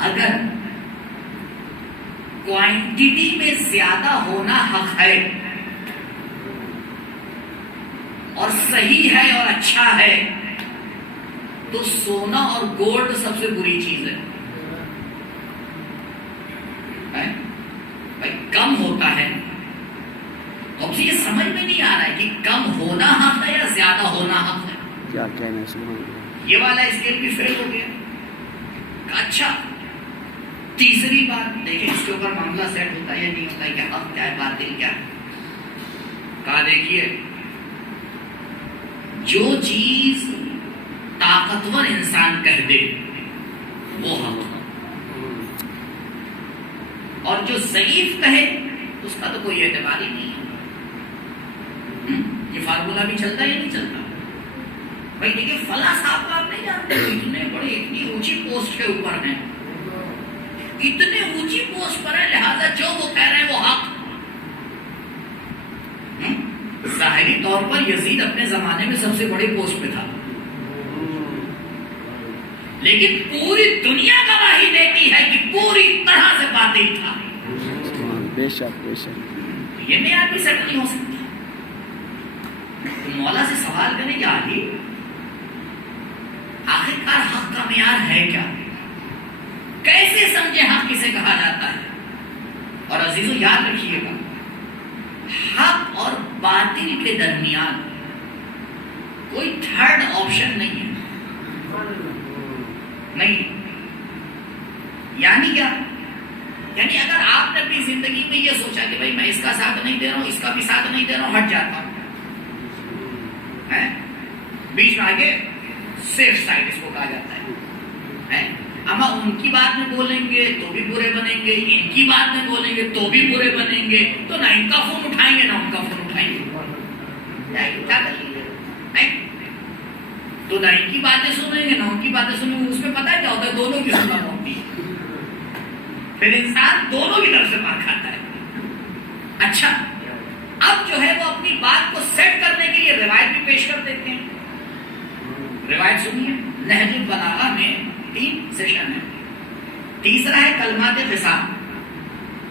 اگر کوانٹٹی میں زیادہ ہونا حق ہے اور صحیح ہے اور اچھا ہے، تو سونا اور گولڈ سب سے بری چیز ہے۔ بھائی کم ہوتا ہے تو اب سے یہ سمجھ میں نہیں آ رہا ہے کہ کم ہونا حق ہے یا زیادہ ہونا حق ہے۔ کیا کہنا ہے سبحان اللہ۔ یہ والا اسکیل بھی فیل ہو گیا۔ اچھا تیسری بات دیکھیں، اس کے اوپر معاملہ سیٹ ہوتا ہے یا نہیں ہوتا ہے، کیا حق کیا ہے باطل کیا ہے۔ کہا دیکھیے جو چیز طاقتور انسان کہہ دے وہ حق، اور جو ضعیف کہے اس کا تو کوئی اعتبار ہی نہیں ہے۔ یہ فارمولا بھی چلتا ہے یا نہیں چلتا؟ بھائی دیکھیے فلاں صاحب کو آپ نہیں جانتے، اتنے بڑے اتنی اونچی پوسٹ کے اوپر ہیں، اتنے اونچی پوسٹ پر ہے، لہذا جو وہ کہہ رہے ہیں وہ حق۔ ظاہری طور پر یزید اپنے زمانے میں سب سے بڑی پوسٹ پہ تھا، لیکن پوری دنیا گواہی دیتی ہے کہ پوری طرح سے باطل تھا۔ بے شک بے شک، یہ معیار بھی سیٹ نہیں ہو سکتا۔ تو مولا سے سوال کرنے کہ آخرکار حق کا معیار ہے کیا؟ کیسے سمجھے حق کسے کہا جاتا ہے؟ اور عزیزو یاد رکھیے گا، حق اور باطل کے درمیان کوئی تھرڈ آپشن نہیں ہے، نہیں۔ یعنی کیا؟ یعنی اگر آپ نے اپنی زندگی میں یہ سوچا کہ بھائی میں اس کا ساتھ نہیں دے رہا ہوں، اس کا بھی ساتھ نہیں دے رہا ہوں، ہٹ جاتا ہوں، بیچ میں آگے سیف سائڈ اس کو کہا جاتا ہے۔ اما ان کی بات میں بولیں گے تو بھی برے بنیں گے، ان کی بات میں بولیں گے تو بھی برے بنیں گے، تو نہ ان کا فون اٹھائیں گے نہ ان کا فون اٹھائیں گے، کیا کر لیجیے؟ تو نہ ان کی باتیں سنیں گے نہ ان کی باتیں سنیں گے، اس میں پتہ کیا ہوتا ہے؟ دونوں کی سننا ہوتی ہے، پھر انسان دونوں کی طرف سے مار کھاتا ہے۔ اچھا اب جو ہے وہ اپنی بات کو سیٹ کرنے کے لیے روایت بھی پیش کر دیتے ہیں۔ روایت سنیے، نہج البلاغہ میں 3 سیشن ہے۔ تیسرا ہے کلمات خصام،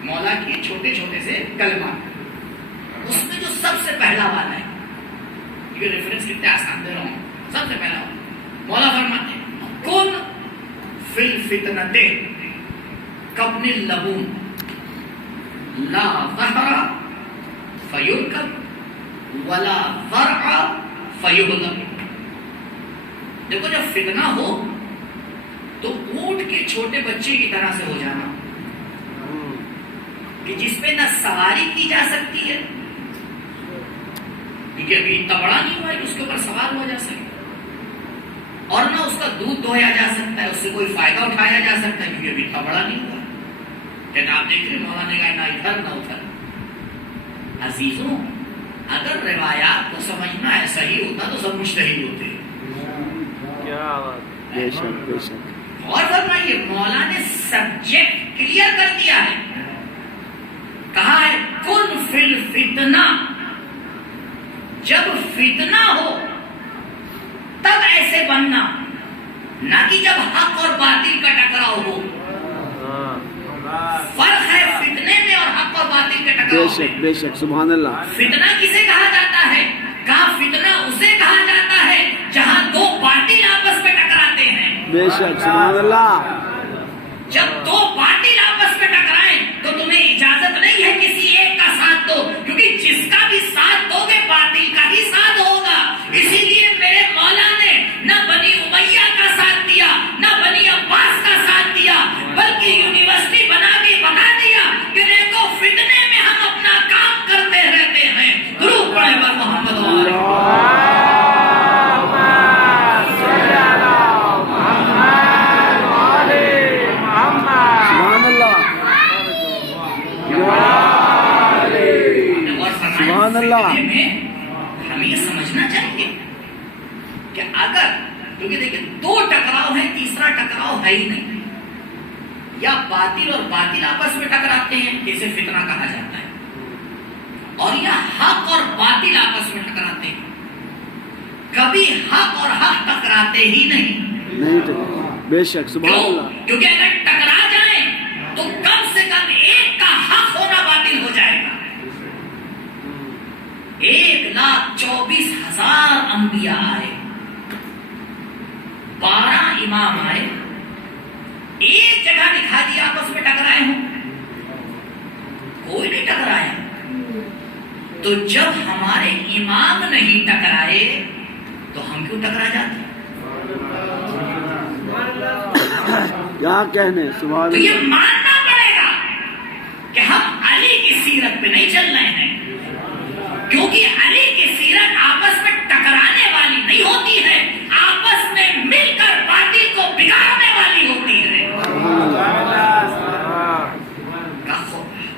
مولا کے چھوٹے چھوٹے سے کلمات، اس میں جو سب سے پہلا والا ہے، یہ ریفرنس کتنے آسان دے رہا ہوں، سب سے پہلا والا مولا فرماتے ہیں کن فی الفتنۃ کابن اللبون لا ظہر فیرکب ولا ذرع فیہلب۔ دیکھو جب فتنہ ہو تو اونٹ کے چھوٹے بچے کی طرح سے ہو جانا، کہ جس پہ نہ سواری کی جا سکتی ہے، کیونکہ ابھی اتنا بڑا نہیں ہوا ہے کہ اس کے اوپر سوار ہوا جا سکے، اور نہ اس کا دودھ دھویا جا سکتا ہے، اس سے کوئی فائدہ اٹھایا جا سکتا ہے، کیونکہ ابھی اتنا بڑا نہیں ہوا ہے۔ کہ آپ دیکھ رہے مولانا نے کہا نہ ادھر نہ ادھر۔ عزیزوں اگر روایات کو سمجھنا ایسا ہی ہوتا تو سب مجتہد ہوتے. کیا بات. بے شک بے شک. اور فرمائیے مولا نے سبجیکٹ کلیئر کر دیا ہے. کہا ہے کن فی الفتنہ، جب فتنہ ہو تب ایسے بننا، نہ کہ جب حق اور باطل کا ٹکراؤ ہو. فرق ہے فتنے میں اور حق اور باطل کے بے ٹکراؤ شک میں. بے شک. سبحان اللہ. فتنہ کسے کہا جاتا ہے؟ کہا فتنہ اسے کہا جاتا ہے جہاں دو باطل آپس میں ٹکراتے ہیں. بے شک. سبحان اللہ. جب دو باطل آپس میں ٹکرائیں تو تمہیں اجازت نہیں ہے کسی ایک کا ساتھ دو، کیونکہ جس کا بھی ساتھ دو گے باطل کا ہی ساتھ ہوگا. اسی لیے میرے مولا نے نہ بنی امیہ کا ساتھ دیا نہ بنی عباس کا ساتھ دیا، بلکہ یونیورسٹی بنا کے بتا دیا کہ دیکھو فتنے میں ہم اپنا کام کرتے رہتے ہیں. درود پڑھے بر محمد سبحان اللہ. ہمیں یہ سمجھنا چاہیے کہ اگر، کیونکہ دیکھیں دو ٹکراؤ ہیں، تیسرا ٹکراؤ ہے ہی نہیں. یا باطل اور باطل آپس میں ٹکراتے ہیں جسے فتنہ کہا جاتا ہے، اور یا حق اور باطل آپس میں ٹکراتے ہیں. کبھی حق اور حق ٹکراتے ہی نہیں. بے شک. سبحان اللہ. کیونکہ اگر ٹکرا جائیں تو کم سے کم ایک کا حق ہونا باطل ہو جائے گا. 1,24,000 انبیاء آئے، 12 امام آئے، ایک جگہ دکھا دیا آپس میں ٹکرائے ہوں؟ کوئی نہیں ٹکرایا. تو جب ہمارے امام نہیں ٹکرائے تو ہم کیوں ٹکرا جاتے؟ کیا کہنے. سبحان تو اللہ. یہ ماننا پڑے گا کہ ہم علی کی سیرت پہ نہیں چل رہے ہیں، کیونکہ علی کی سیرت آپس میں ٹکرانے والی نہیں ہوتی ہے، آپس میں مل کر باطل کو بگاڑنے والی ہوتی ہے.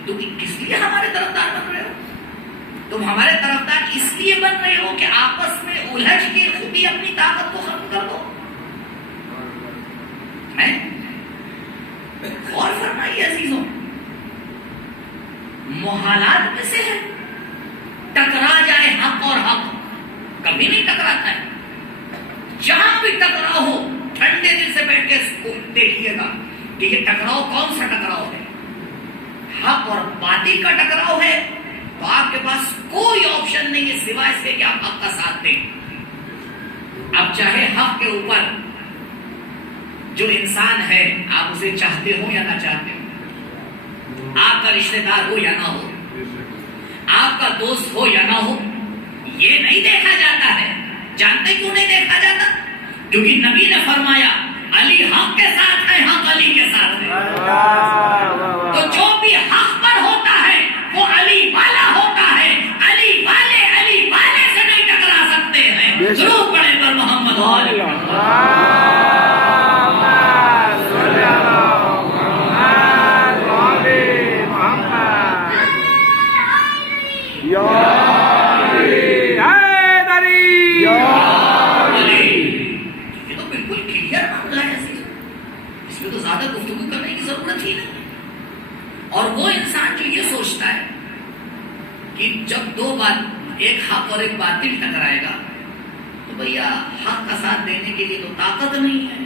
تم کس لیے ہمارے طرفدار بن رہے ہو؟ تم ہمارے طرفدار اس لیے بن رہے ہو کہ آپس میں الجھ کے خود ہی اپنی طاقت کو ختم کر دو. غور فرمائیے عزیزوں، محالات میں سے ہے ٹکرا جائے حق اور حق. کبھی نہیں ٹکراتا ہے. جہاں بھی ٹکراؤ ہو ٹھنڈے دل سے بیٹھ کے دیکھیے گا کہ یہ ٹکراؤ کون سا ٹکراؤ ہے. حق اور باطل کا ٹکراؤ ہے تو آپ کے پاس کوئی آپشن نہیں ہے سوائے اس کے کہ آپ حق کا ساتھ دیں. اب چاہے حق کے اوپر جو انسان ہے آپ اسے چاہتے ہو یا نہ چاہتے ہو، آپ کا رشتہ دار ہو یا نہ ہو، آپ کا دوست ہو یا نہ ہو، یہ نہیں دیکھا جاتا ہے. جانتے کیوں نہیں دیکھا جاتا؟ کیونکہ نبی نے فرمایا علی حق کے ساتھ ہے، حق علی کے ساتھ ہے. تو جو بھی حق پر ہوتا ہے وہ علی والا ہوتا ہے. علی والے سے نہیں ٹکرا سکتے ہیں. ضرور پڑھے پر محمد زیادہ گفتگو کرنے کی ضرورت ہی نہیں. اور وہ انسان جو یہ سوچتا ہے کہ جب دو بات، ایک حق اور ایک باطل ٹکرائے گا تو بھیا حق کا ساتھ دینے کے لیے تو طاقت نہیں ہے،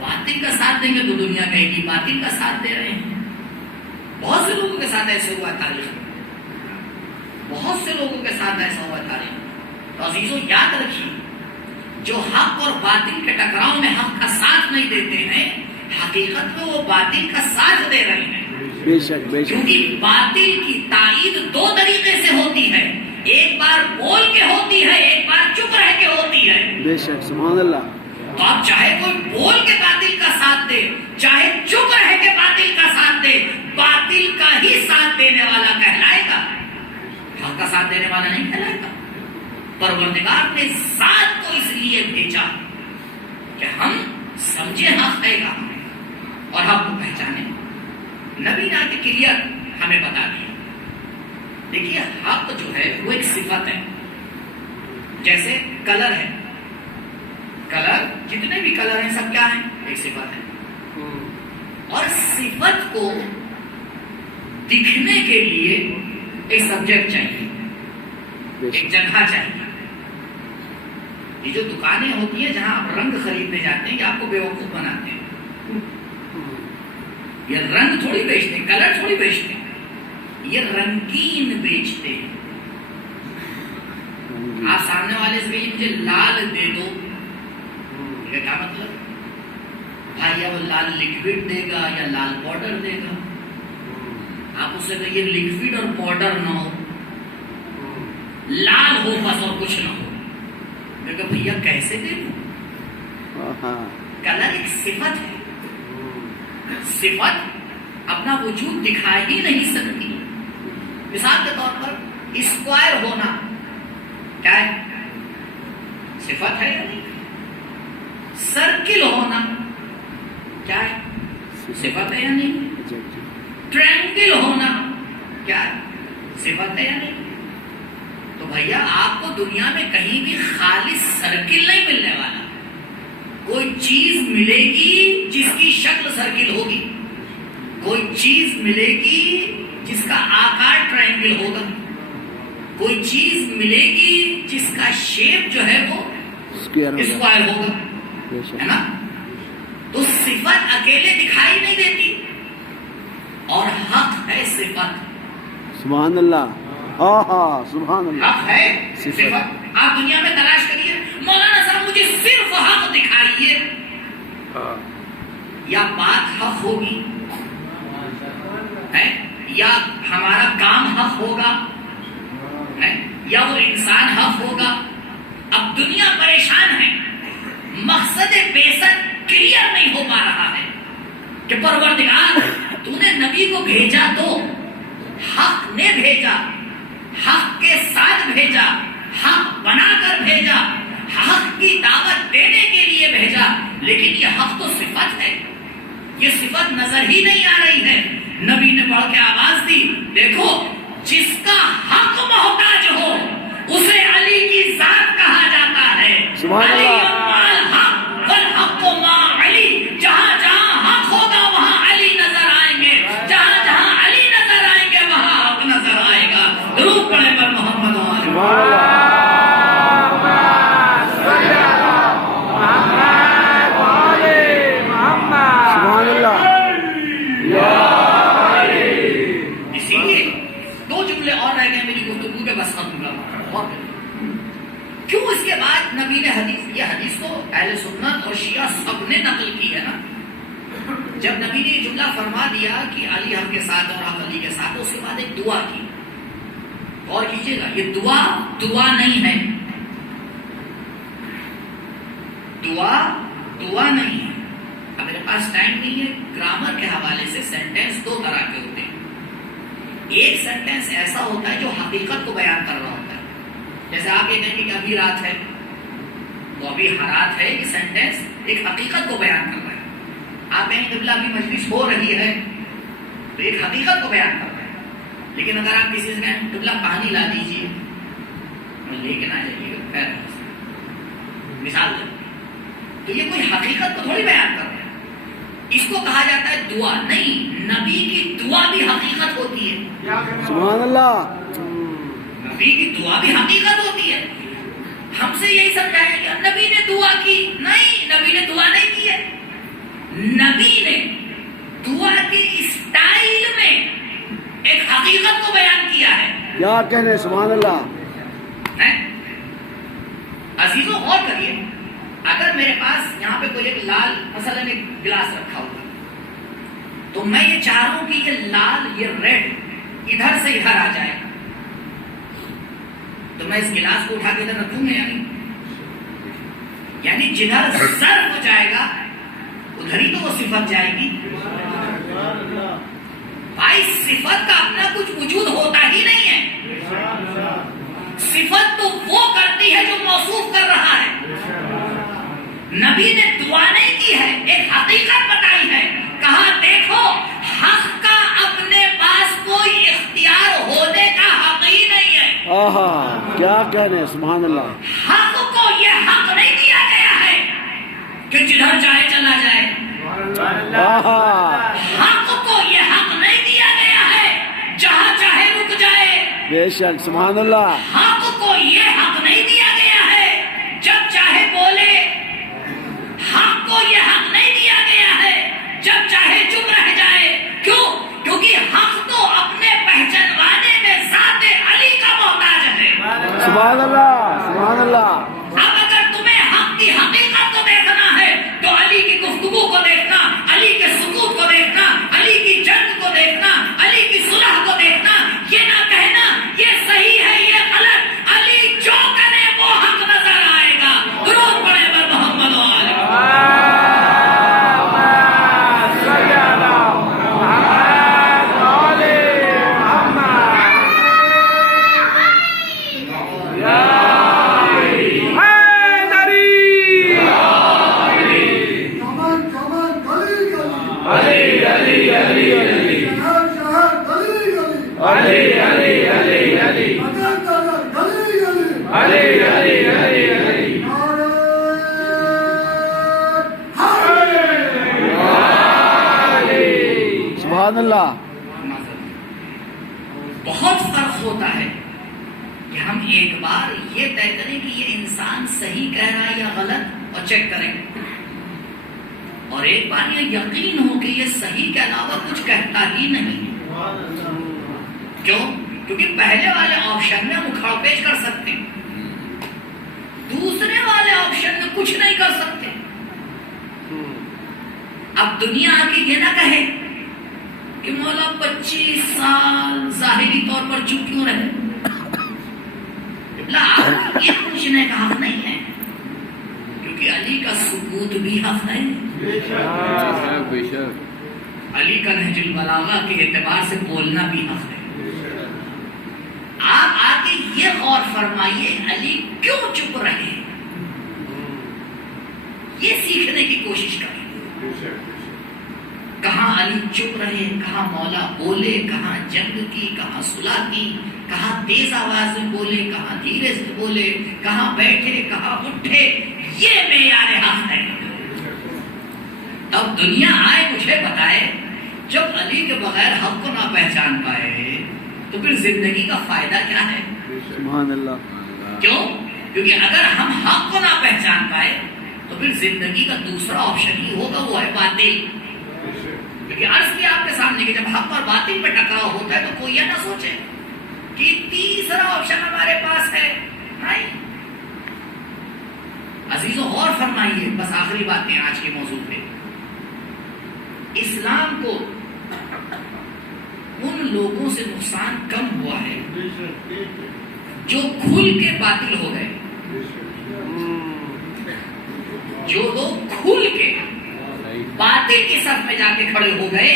باطل کا ساتھ دیں گے تو دنیا کہے گی باطل کا ساتھ دے رہے ہیں. بہت سے لوگوں کے ساتھ ایسے ہوا تاریخ میں، بہت سے لوگوں کے ساتھ ایسا ہوا تاریخ میں. تو عزیزوں یاد رکھیے، جو حق اور باطل کے ٹکراؤ میں حق کا ساتھ نہیں دیتے ہیں، حقیقت میں وہ باطل کا ساتھ دے رہے ہیں. بے شک بے شک. کیونکہ باطل کی تائید دو طریقے سے ہوتی ہے، ایک بار بول کے ہوتی ہے، ایک بار چپ رہ کے ہوتی ہے. بے شک. سبحان اللہ. تو آپ چاہے کوئی بول کے باطل کا ساتھ دے، چاہے چپ رہ کے باطل کا ساتھ دے، باطل کا ہی ساتھ دینے والا کہلائے گا، حق کا ساتھ دینے والا نہیں کہلائے گا. پروردگار نے ذات کو اس لیے بھیجا کہ ہم سمجھے حق ہے کہاں اور حق کو پہچانے. نبی نے آ کے کلیئر ہمیں بتا دیا. دیکھیے حق جو ہے وہ ایک صفت ہے. جیسے کلر ہے، کلر جتنے بھی کلر ہیں سب کیا ہیں؟ ایک صفت ہے. اور صفت کو دکھنے کے لیے ایک سبجیکٹ چاہیے، ایک جگہ چاہیے. یہ جو دکانیں ہوتی ہیں جہاں آپ رنگ خریدنے جاتے ہیں یہ آپ کو بیوقوف بناتے ہیں. یہ رنگ تھوڑی بیچتے ہیں، کلر تھوڑی بیچتے ہیں، یہ رنگین بیچتے ہیں. آپ سامنے والے سے مجھے لال دے دو، یہ کیا مطلب؟ بھائی یا وہ لال لکوڈ دے گا یا لال پاؤڈر دے گا. آپ اس سے کہیے لکوڈ اور پاؤڈر نہ ہو، لال ہو بس اور کچھ نہ ہو. میں کہا بھیا کیسے دے دوں؟ کلر ایک صفت ہے، صفت اپنا وجود دکھا ہی نہیں سکتی. مثال کے طور پر اسکوائر ہونا کیا ہے؟ صفت ہے یا نہیں؟ سرکل ہونا کیا ہے؟ صفت ہے یا نہیں؟ ٹرینگل ہونا کیا ہے؟ صفت ہے یا نہیں؟ تو بھیا آپ کو دنیا میں کہیں بھی خالص سرکل نہیں ملنے والا. کوئی چیز ملے گی جس کی شکل سرکل ہوگی، کوئی چیز ملے گی جس کا آکار ٹرائنگل ہوگا، کوئی چیز ملے گی جس کا شیپ جو ہے وہ اسکوائر ہوگا، ہے نا؟ تو صفت اکیلے دکھائی نہیں دیتی اور حق ہے صفت. سبحان اللہ. سبحان اللہ. حق ہے صفت. آپ دنیا میں تلاش کریے مولانا صاحب مجھے صرف حق دکھائیے، یا بات حق ہوگی ہے، یا ہمارا کام حق ہوگا ہے، یا وہ انسان حق ہوگا. اب دنیا پریشان ہے، مقصد بیسٹ کلیئر نہیں ہو پا رہا ہے کہ پروردگار تو نے نبی کو بھیجا تو حق نے بھیجا، حق کے ساتھ بھیجا، حق بنا کر بھیجا، حق کی دعوت دینے کے لیے بھیجا، لیکن یہ حق تو صفت ہے، یہ صفت نظر ہی نہیں آ رہی ہے. نبی نے پڑھ کے آواز دی، دیکھو جس کا حق محتاج ہو اسے علی کی ذات کہا جاتا ہے. سبحان اللہ. حق والحق ما علی، جہاں جہاں حق ہوگا وہاں علی نظر آئیں گے، جہاں جہاں علی نظر آئیں گے وہاں حق نظر آئے گا. درود پڑھے پر محمد و آل محمد. سبحان اللہ. اسی لیے دو جملے اور رہ گئے میری گفتگو کے، بس ختم کروں. اور کیوں اس کے بعد نبی نے حدیث، یہ حدیث تو اہل سنت اور شیعہ سب نے نقل کی ہے نا. جب نبی نے یہ جملہ فرما دیا کہ علی حق کے ساتھ اور حق علی کے ساتھ، اس کے بعد ایک دعا کی. اور کیجیے گا یہ دعا نہیں ہے، دعا نہیں ہے. اب میرے پاس ٹائم نہیں ہے، گرامر کے حوالے سے سینٹینس دو طرح کے ہوتے ہیں. ایک سینٹینس ایسا ہوتا ہے جو حقیقت کو بیان کر رہا ہوتا ہے. جیسے آپ یہ کہیں گے کہ ابھی رات ہے تو ابھی رات ہے، یہ سینٹینس ایک حقیقت کو بیان کر رہا ہے. آپ کہیں کہ ابھی مجلس ہو رہی ہے تو ایک حقیقت کو بیان کر رہا ہے. لیکن اگر آپ کسی سے کہیں قبلہ پانی لا دیجیے لے کے نہ جائیے گا، خیر مثال دیں، تو یہ کوئی حقیقت کو تھوڑی بیان کر رہے ہیں. اس کو کہا جاتا ہے دعا. نہیں، نبی کی دعا بھی حقیقت ہوتی ہے. سبحان اللہ. نبی کی دعا بھی حقیقت ہوتی ہے. ہم سے یہی سمجھایا گیا نبی نے دعا کی، نہیں، نبی نے دعا نہیں کی ہے. نبی نے دعا کی اسٹائل میں ایک حقیقت کو بیان کیا ہے. کیا کہنے. سبحان اللہ. عزیزوں غور کریے، اگر میرے پاس یہاں پہ کوئی ایک لال مثلا ایک گلاس رکھا ہوگا تو میں یہ چاہ رہا ہوں کہ یہ لال، یہ ریڈ ادھر سے ادھر آ جائے، تو میں اس گلاس کو اٹھا کے ادھر رکھوں گا یا نہیں؟ یعنی جدھر سر ہو جائے گا ادھر ہی تو وہ صفت جائے گی. بھائی صفت کا اپنا کچھ وجود ہوتا ہی نہیں ہے. صفت تو وہ کرتی ہے جو موصوف کر رہا ہے. نبی نے دعا نہیں کی ہے، ایک حقیقت بتائی ہے. کہا دیکھو حق کا اپنے پاس کوئی اختیار ہونے کا حقیقت آہا کیا کہنے سبحان اللہ. حق کو یہ حق نہیں دیا گیا ہے کہ جدھر چاہے چلا جائے. آہا حق کو یہ حق نہیں دیا گیا ہے جہاں چاہے رک جائے. بے شک سبحان اللہ. حق کو یہ حق نہیں دیا گیا ہے جب چاہے بولے. حق کو یہ حق نہیں دیا گیا ہے جب چاہے چپ رہ جائے. کیوں؟ کیونکہ حق تو اپنے پہچانوانے میں ذات علی کا محتاج ہے. سبحان اللہ سبحان اللہ. اب اگر تمہیں حق کی حقیقت کو دیکھنا ہے تو علی کی گفتگو کو دیکھنا, علی کے سکوت کو دیکھنا, علی کی جنگ کو دیکھنا, علی کی صلح کو دیکھنا. یہ نہ کہنا یہ صحیح ہے یہ غلط. علی جو کرے وہ حق نظر آئے گا. درود پڑھے پر محمد و آل سبحان اللہ. بہت فرق ہوتا ہے کہ ہم ایک بار یہ طے کریں کہ یہ انسان صحیح کہہ رہا ہے یا غلط اور چیک کریں, اور ایک بار یہ یقین ہو کہ یہ صحیح کے علاوہ کچھ کہتا ہی نہیں. کیوں؟ کیونکہ پہلے والے آپشن میں ہم اکھاڑ پیش کر سکتے ہیں, دوسرے والے آپشن میں کچھ نہیں کر سکتے. اب دنیا آ کے یہ نہ کہے کہ مولا 25 سال ظاہری طور پر چپ کیوں رہے. یہ پوچھنے کا حق نہیں ہے کیونکہ علی کا سکوت بھی حق ہے. علی کا نہج البلاغہ کے اعتبار سے بولنا بھی حق ہے. آپ آ کے یہ غور فرمائیے علی کیوں چپ رہے, یہ سیکھنے کی کوشش کریں. کہاں علی چپ رہے, کہاں مولا بولے, کہاں جنگ کی, کہاں صلح کی, کہاں تیز آواز میں بولے, کہاں دھیرے سے بولے, کہاں بیٹھے, کہاں اٹھے. یہ معیار حق ہے. تب دنیا آئے مجھے بتائے جب علی کے بغیر حق کو نہ پہچان پائے تو پھر زندگی کا فائدہ کیا ہے. سبحان اللہ. کیوں؟ کیونکہ اگر ہم حق کو نہ پہچان پائے تو پھر زندگی کا دوسرا آپشن ہی ہوگا, وہ ہے باطل. کیونکہ عرض کیا آپ کے سامنے کہ جب حق اور باطل پہ ٹکراؤ ہوتا ہے تو کوئی یہ نہ سوچے کہ تیسرا آپشن ہمارے پاس ہے. نہیں عزیزوں, غور فرمائیے. بس آخری باتیں آج کے موضوع پہ. اسلام کو ان لوگوں سے نقصان کم ہوا ہے جو کھل کے باطل ہو گئے. جو لوگ کھل کے باطل کی صف میں جا کے کھڑے ہو گئے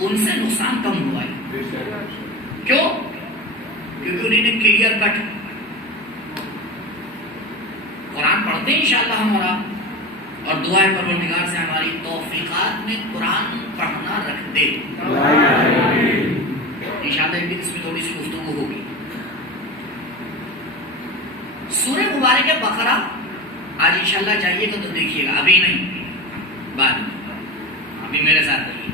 ان سے نقصان کم ہوا ہے. کیوں؟ کیونکہ انہوں نے کلیئر کٹ قرآن پڑھتے ہیں انشاءاللہ ہمارا, اور دعا ہے پروردگار سے ہماری توفیقات میں قرآن پڑھنا رکھ دے. انشاءاللہ ایک دن اس میں تھوڑی سی گفتگو ہوگی. سورہ مبارکہ بقرہ آج انشاءاللہ چاہیے گا تو دیکھیے گا, ابھی نہیں بعد میں, ابھی میرے ساتھ رہیے.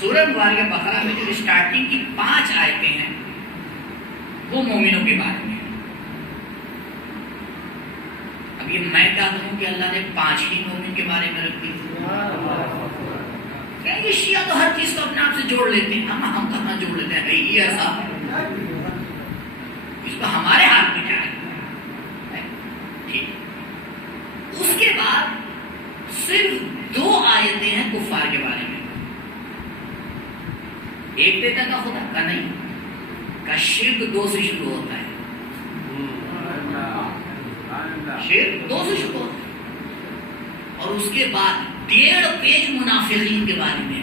سورہ مبارکہ بقرہ میں جو اسٹارٹنگ کی 5 آیتیں ہیں وہ مومنوں کے بارے میں. اب یہ میں کیا کہوں کہ اللہ نے 5 ہی مومن کے بارے میں رکھ دی. کہیں گے شیعہ تو ہر چیز کو اپنے آپ سے جوڑ لیتے ہیں. ہم کہاں جوڑ لیتے ہیں بھائی, یہ ایسا اس کو ہمارے ہاتھ میں کیا ہے. ٹھیک, اس کے بعد صرف 2 آیتیں ہیں کفار کے بارے میں. ایک دیتا کا خدا کا نہیں کا شرک 2 سے شروع ہوتا ہے. شرک 2 سے شروع ہوتا ہے, اور اس کے بعد 1.5 پیج منافقین کے بارے میں.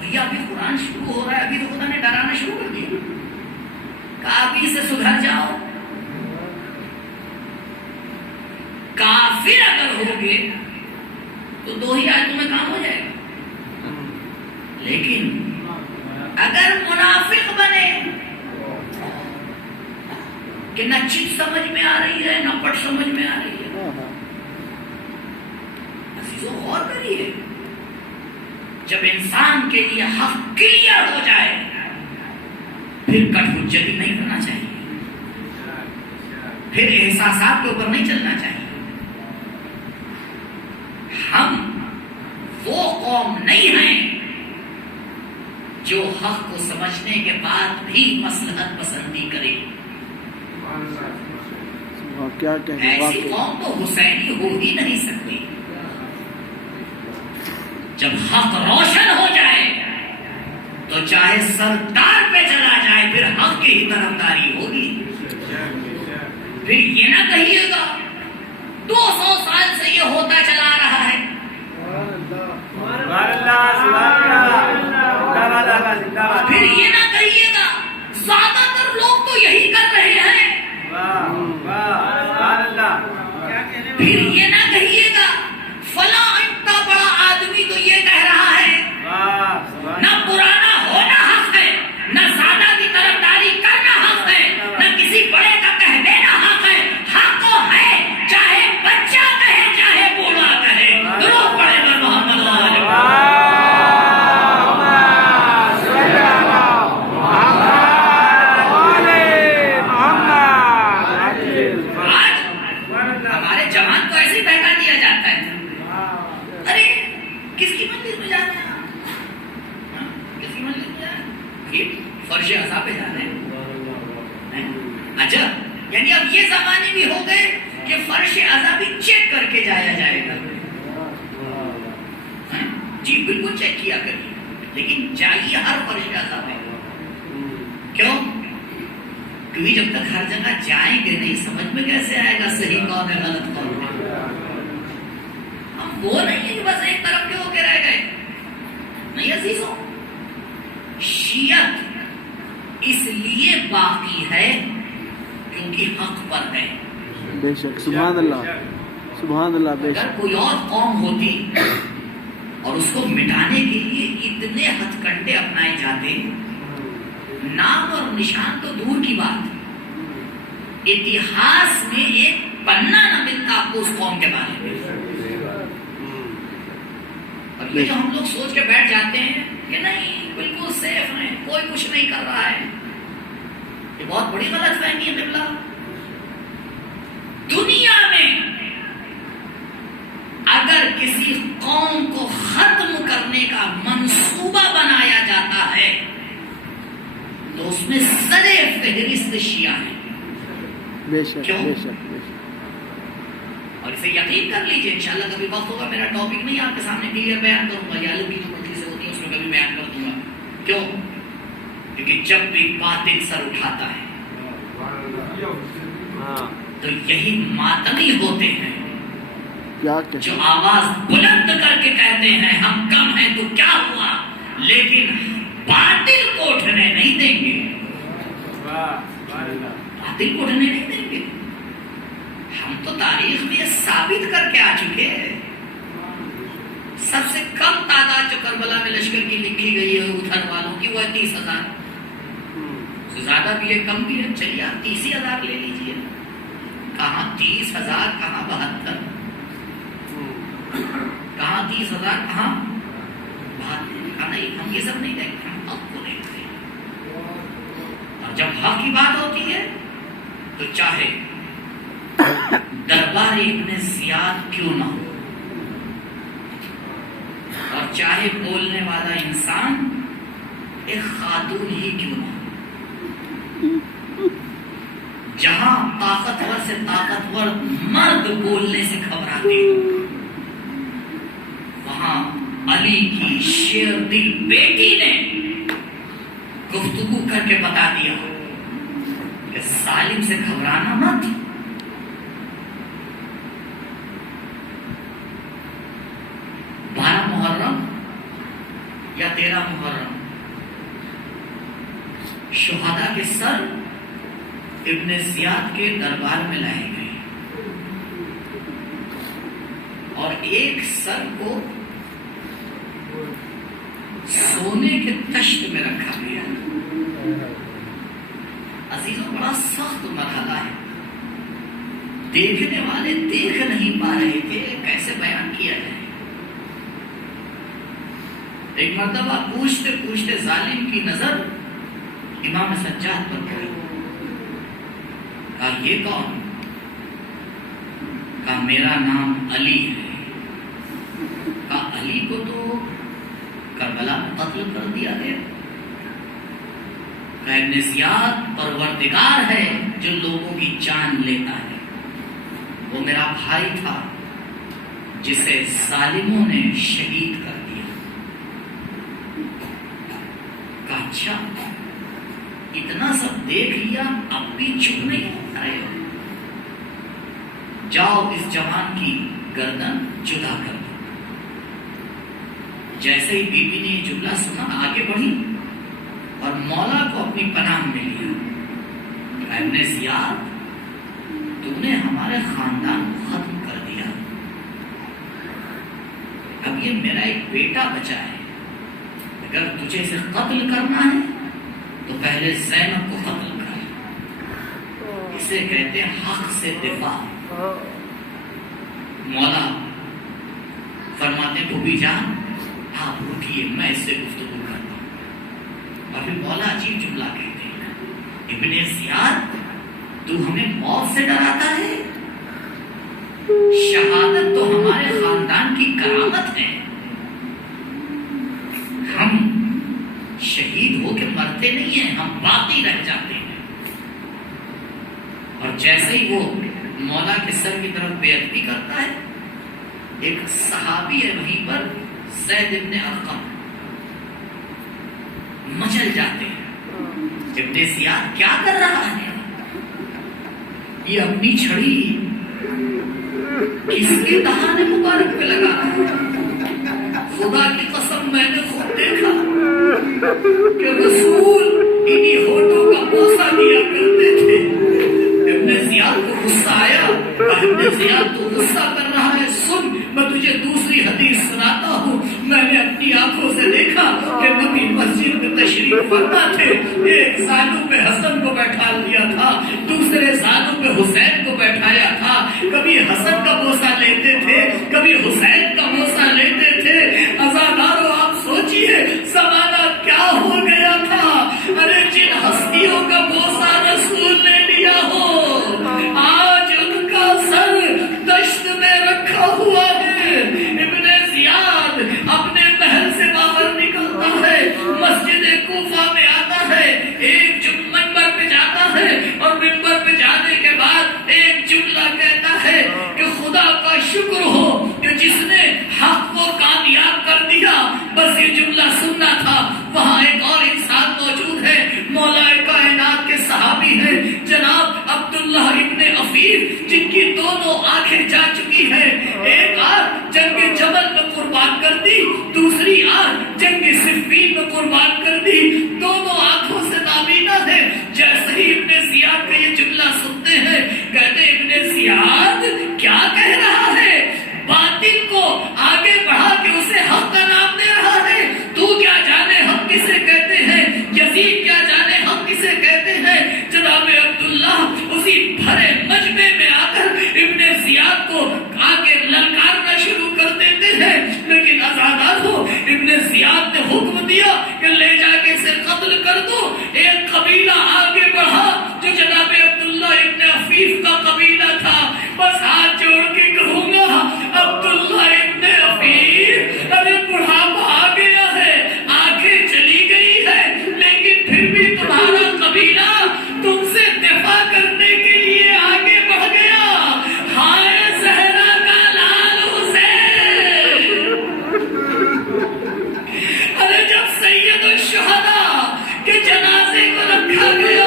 بھیا ابھی قرآن شروع ہو رہا ہے, ابھی تو خدا نے ڈرانا شروع کر دیا. کافی سے سدھر جاؤ. کافر اگر ہوگے تو 2 ہی آیتوں میں کام ہو جائے گا. لیکن اگر منافق بنے کہ نہ چت سمجھ میں آ رہی ہے نہ پٹ سمجھ میں آ رہی ہے. عزیزوں غور کریے، جب انسان کے لیے حق کلیئر ہو جائے پھر کٹ حجتی نہیں کرنا چاہیے، پھر احساسات کے اوپر نہیں چلنا چاہیے. ہم وہ قوم نہیں ہیں جو حق کو سمجھنے کے بعد بھی مصلحت پسندی کرے. کیا ایسی قوم تو حسینی ہو ہی نہیں سکتی. جب حق روشن ہو جائے تو چاہے سردار پہ چلا جائے پھر حق کی ہی طرفداری ہوگی. پھر یہ نہ کہیے گا 200 سال سے یہ ہوتا چلا رہا ہے. پھر یہ نہ کہیے گا زیادہ تر لوگ تو یہی کر رہے ہیں. پھر یہ نہ کہیے گا فلاں اتنا بڑا آدمی تو یہ کہہ رہا ہے. نہ پرانا ہونا حق ہے، نہ زیادہ کی طرفداری کرنا حق ہے، نہ کسی بڑے کا کہہ دینا حق ہے. حق تو ہے چاہے بچہ کہے چاہے بوڑھا کہے. درود پڑھے گا محمد ہمارے جوان کو ایسے ہی بہکا دیا جاتا ہے. ارے کس کی منزل میں جا رہے ہیں؟ کس کی منزل میں جا رہے ہیں؟ فرش عذاب پہ جا رہے ہیں. اچھا، یعنی اب یہ زمانے بھی ہو گئے کہ فرش عذاب بھی چیک کر کے جایا جائے گا. جی بالکل چیک کیا کریے، لیکن جائیے ہر فرش عذاب ہے. کیوں؟ کیونکہ جب تک ہر جگہ جائیں گے نہیں سمجھ میں کیسے آئے گا صحیح کون ہے غلط کون ہے. ہم وہ نہیں ہے کہ بس ایک طرف کے ہو کے رہ گئے. نہیں عزیزوں، شیعت اس لیے باقی ہے کیونکہ حق پر ہے. بے شک، سبحان اللہ سبحان اللہ. بے اگر شک کوئی اور قوم ہوتی اور اس کو مٹانے کے لیے اتنے ہتھ کنڈے اپنائے جاتے، نام اور نشان تو دور کی بات، اتہاس میں ایک پنہ نہ ملتا آپ کو اس قوم کے بارے میں. اور یہ جو ہم لوگ سوچ کے بیٹھ جاتے ہیں کہ نہیں بالکل سیف ہیں، کوئی کچھ نہیں کر رہا ہے، یہ بہت بڑی غلط فہمی ہے. قبلہ دنیا میں اگر کسی قوم کو ختم کرنے کا منصوبہ بنایا جاتا ہے تو اس میں سر فہرست شیعہ ہے. بے شک کیوں؟ بے شک بے شک. اور اسے یقین کر لیجئے انشاءاللہ کبھی وقت ہوگا میرا ٹاپک نہیں آپ کے سامنے کلیئر بیان کروں گا، یا کی جو مجلسیں ہوتی ہیں اس میں کبھی بیان کر دوں گا. کیوں؟ کیونکہ جب بھی باطل سر اٹھاتا ہے تو یہی ماتمی ہوتے ہیں کیا جو آواز بلند کر کے کہتے ہیں ہم کم ہیں تو کیا ہوا، لیکن باطل کو اٹھنے نہیں دیں گے. باطل کو اٹھنے نہیں دیں گے. ہم تو تاریخ میں یہ ثابت کر کے آ چکے ہیں. سب سے کم تعداد جو کربلا میں لشکر کی لکھی گئی ہے ادھر والوں کی وہ ہے 30,000. زیادہ بھی ہے کم بھی ہے، چلیے آپ 30,000 لے لیجیے. کہاں 30,000 کہاں 72، کہاں 30,000 کہاں 72. نہیں ہم یہ سب نہیں دیکھتے، ہم حق کو دیکھتے ہیں. اور جب حق کی بات ہوتی ہے تو چاہے دربار ابن زیاد کیوں نہ ہو اور چاہے بولنے والا انسان ایک خاتون ہی کیوں نہ ہو، جہاں طاقتور سے طاقتور مرد بولنے سے گھبراتے وہاں علی کی شیر دل بیٹی نے گفتگو کر کے بتا دیا کہ ظالم سے گھبرانا مت. 12 محرم یا 13 محرم شہداء کے سر ابن زیاد کے دربار میں لائے گئے اور ایک سر کو سونے کے تشت میں رکھا گیا. عزیزوں بڑا سخت مرحلہ ہے، دیکھنے والے دیکھ نہیں پا رہے تھے، کیسے بیان کیا جائے۔ ایک مرتبہ پوچھتے پوچھتے ظالم کی نظر امام سجاد پر پڑی، کہا یہ کون؟ کہا میرا نام علی ہے۔ کہا علی کو تو کربلا میں قتل کر دیا گیا۔ کہا ابن زیاد پروردگار ہے جو لوگوں کی جان لیتا ہے، وہ میرا بھائی تھا جسے ظالموں نے شہید کر دیا۔ کہا اچھا اتنا سب دیکھ لیا، اب بھی چپ نہیں ہو رہے ہو، جاؤ اس جوان کی گردن جدا کر دو۔ جیسے ہی بی بی نے یہ جملہ سنا آگے بڑھی اور مولا کو اپنی پناہ میں لیا۔ ابن زیاد تو نے ہمارے خاندان کو ختم کر دیا، اب یہ میرا ایک بیٹا بچا ہے، اگر تجھے اسے قتل کرنا ہے تو پہلے زینب کو قتل کر، اسے کہتے ہیں حق سے دفاع۔ مولا فرماتے بھوبی جان آپ رکیے، میں اس سے گفتگو کرتا ہوں۔ اور پھر مولا عجیب جملہ کہتے ہیں، ابن زیاد تو ہمیں موت سے ڈراتا ہے؟ شہادت تو ہمارے خاندان کی کرامت ہے، ہم شہید ہو کے مرتے نہیں ہیں، ہم باقی رہ جاتے ہیں۔ اور جیسے ہی وہ مولا کے سر کی طرف بے ادبی کرتا ہے، ایک صحابی ہے وہیں پر زید ابن ارقم، مچل جاتے ہیں، ابن زیاد کیا کر رہا ہے؟ یہ اپنی چھڑی کس کے دہانے مبارک پہ لگا رہا ہے؟ خدا کی قسم میں نے خود دیکھا کہ رسول انہی ہونٹوں کا بوسہ دیا کرتے تھے۔ ابن زیاد کو غصہ آیا، ابن زیاد تو غصہ کر رہا ہے، سن میں تجھے دوسری حدیث سناتا ہوں، میں نے اپنی آنکھوں سے دیکھا کہ نبی مسجد میں تشریف فرما تھے، ایک زانو پہ حسن کو بیٹھا دیا تھا، دوسرے زانو پہ حسین کو بیٹھایا تھا، کبھی حسن کا بوسہ لیتے تھے، کبھی حسین کا بوسہ لیتے تھے۔ عزادارو آپ سوچئے زمانہ کیا ہو گیا تھا، ارے جن ہستیوں کا بوسہ رسول نے لیا ہو آج ان کا سر دشت میں رکھا ہوا ہے۔ ابن زیاد اپنے محل سے باہر نکلتا ہے، مسجد کوفہ میں آتا ہے، ایک منبر پہ جاتا ہے اور منبر پہ جانے کے بعد ایک جملہ کہتا ہے کہ خدا کا شکر ہو کہ جس نے حق کو کامیاب کر دیا، بس یہ جملہ سننا تھا۔ وہاں ایک اور انسان موجود ہے، مولا کائنات کے صحابی ہیں جناب عبداللہ ابن عفیف، جن کی دونوں آنکھیں جا چکی ہیں، ایک آنکھ جنگ جمل میں قربان کر دی، دوسری آنکھ جنگ صفین میں قربان کر دی، دونوں آنکھوں سے نابینا ہے۔ جیسے ہی ابن زیاد کا یہ جملہ سنتے ہیں، کہتے ابن زیاد کیا کہہ رہا ہے، باطل کو آگے بڑھا کے اسے حق کا نام دے رہا ہے، تو کیا جانے حق کسے کہتے ہیں، یزید کیا جانے حق کسے کہتے ہیں۔ جناب عبداللہ اسی بھرے مجمع میں آ کر ابن زیاد کو آگے للکارنا شروع کر دیتے ہیں، لیکن آزادار ہو ابن زیاد نے حکم دیا کہ لے جا کے اسے قتل کر دو۔ ایک قبیلہ آگے بڑھا جو جناب عبداللہ ابن عفیف کا قبیلہ تھا، بس ہاتھ جوڑ کے کہوں گا عبداللہ ابن عفیف، ارے بڑھاپا آ گیا ہے، آنکھیں چلی گئی ہے، لیکن پھر بھی تمہارا قبیلہ تم سے دفاع کرنے کے لیے آگے بڑھ گیا۔ ہائے زہرا کا لال حسین، ارے جب سید الشہداء کے جنازے کو رکھا گیا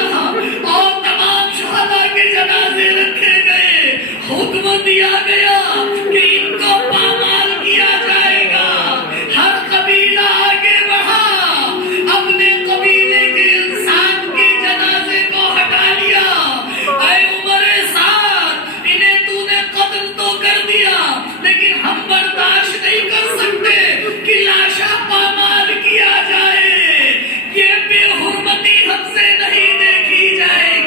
اور تمام شہداء کے جنازے رکھے گئے، حکم دیا گیا کہ ان کو پامال کیا جائے گا۔ ہر قبیلہ آگے بڑھا، اپنے قبیلے کے انسان کے جنازے کو ہٹا لیا۔ اے عمر سعد، انہیں تو نے قتل تو کر دیا، لیکن ہم برداشت نہیں کر سکتے کہ لاشا پامال کیا جائے، یہ بے حرمتی ہم سے نہیں دیکھی جائے گی۔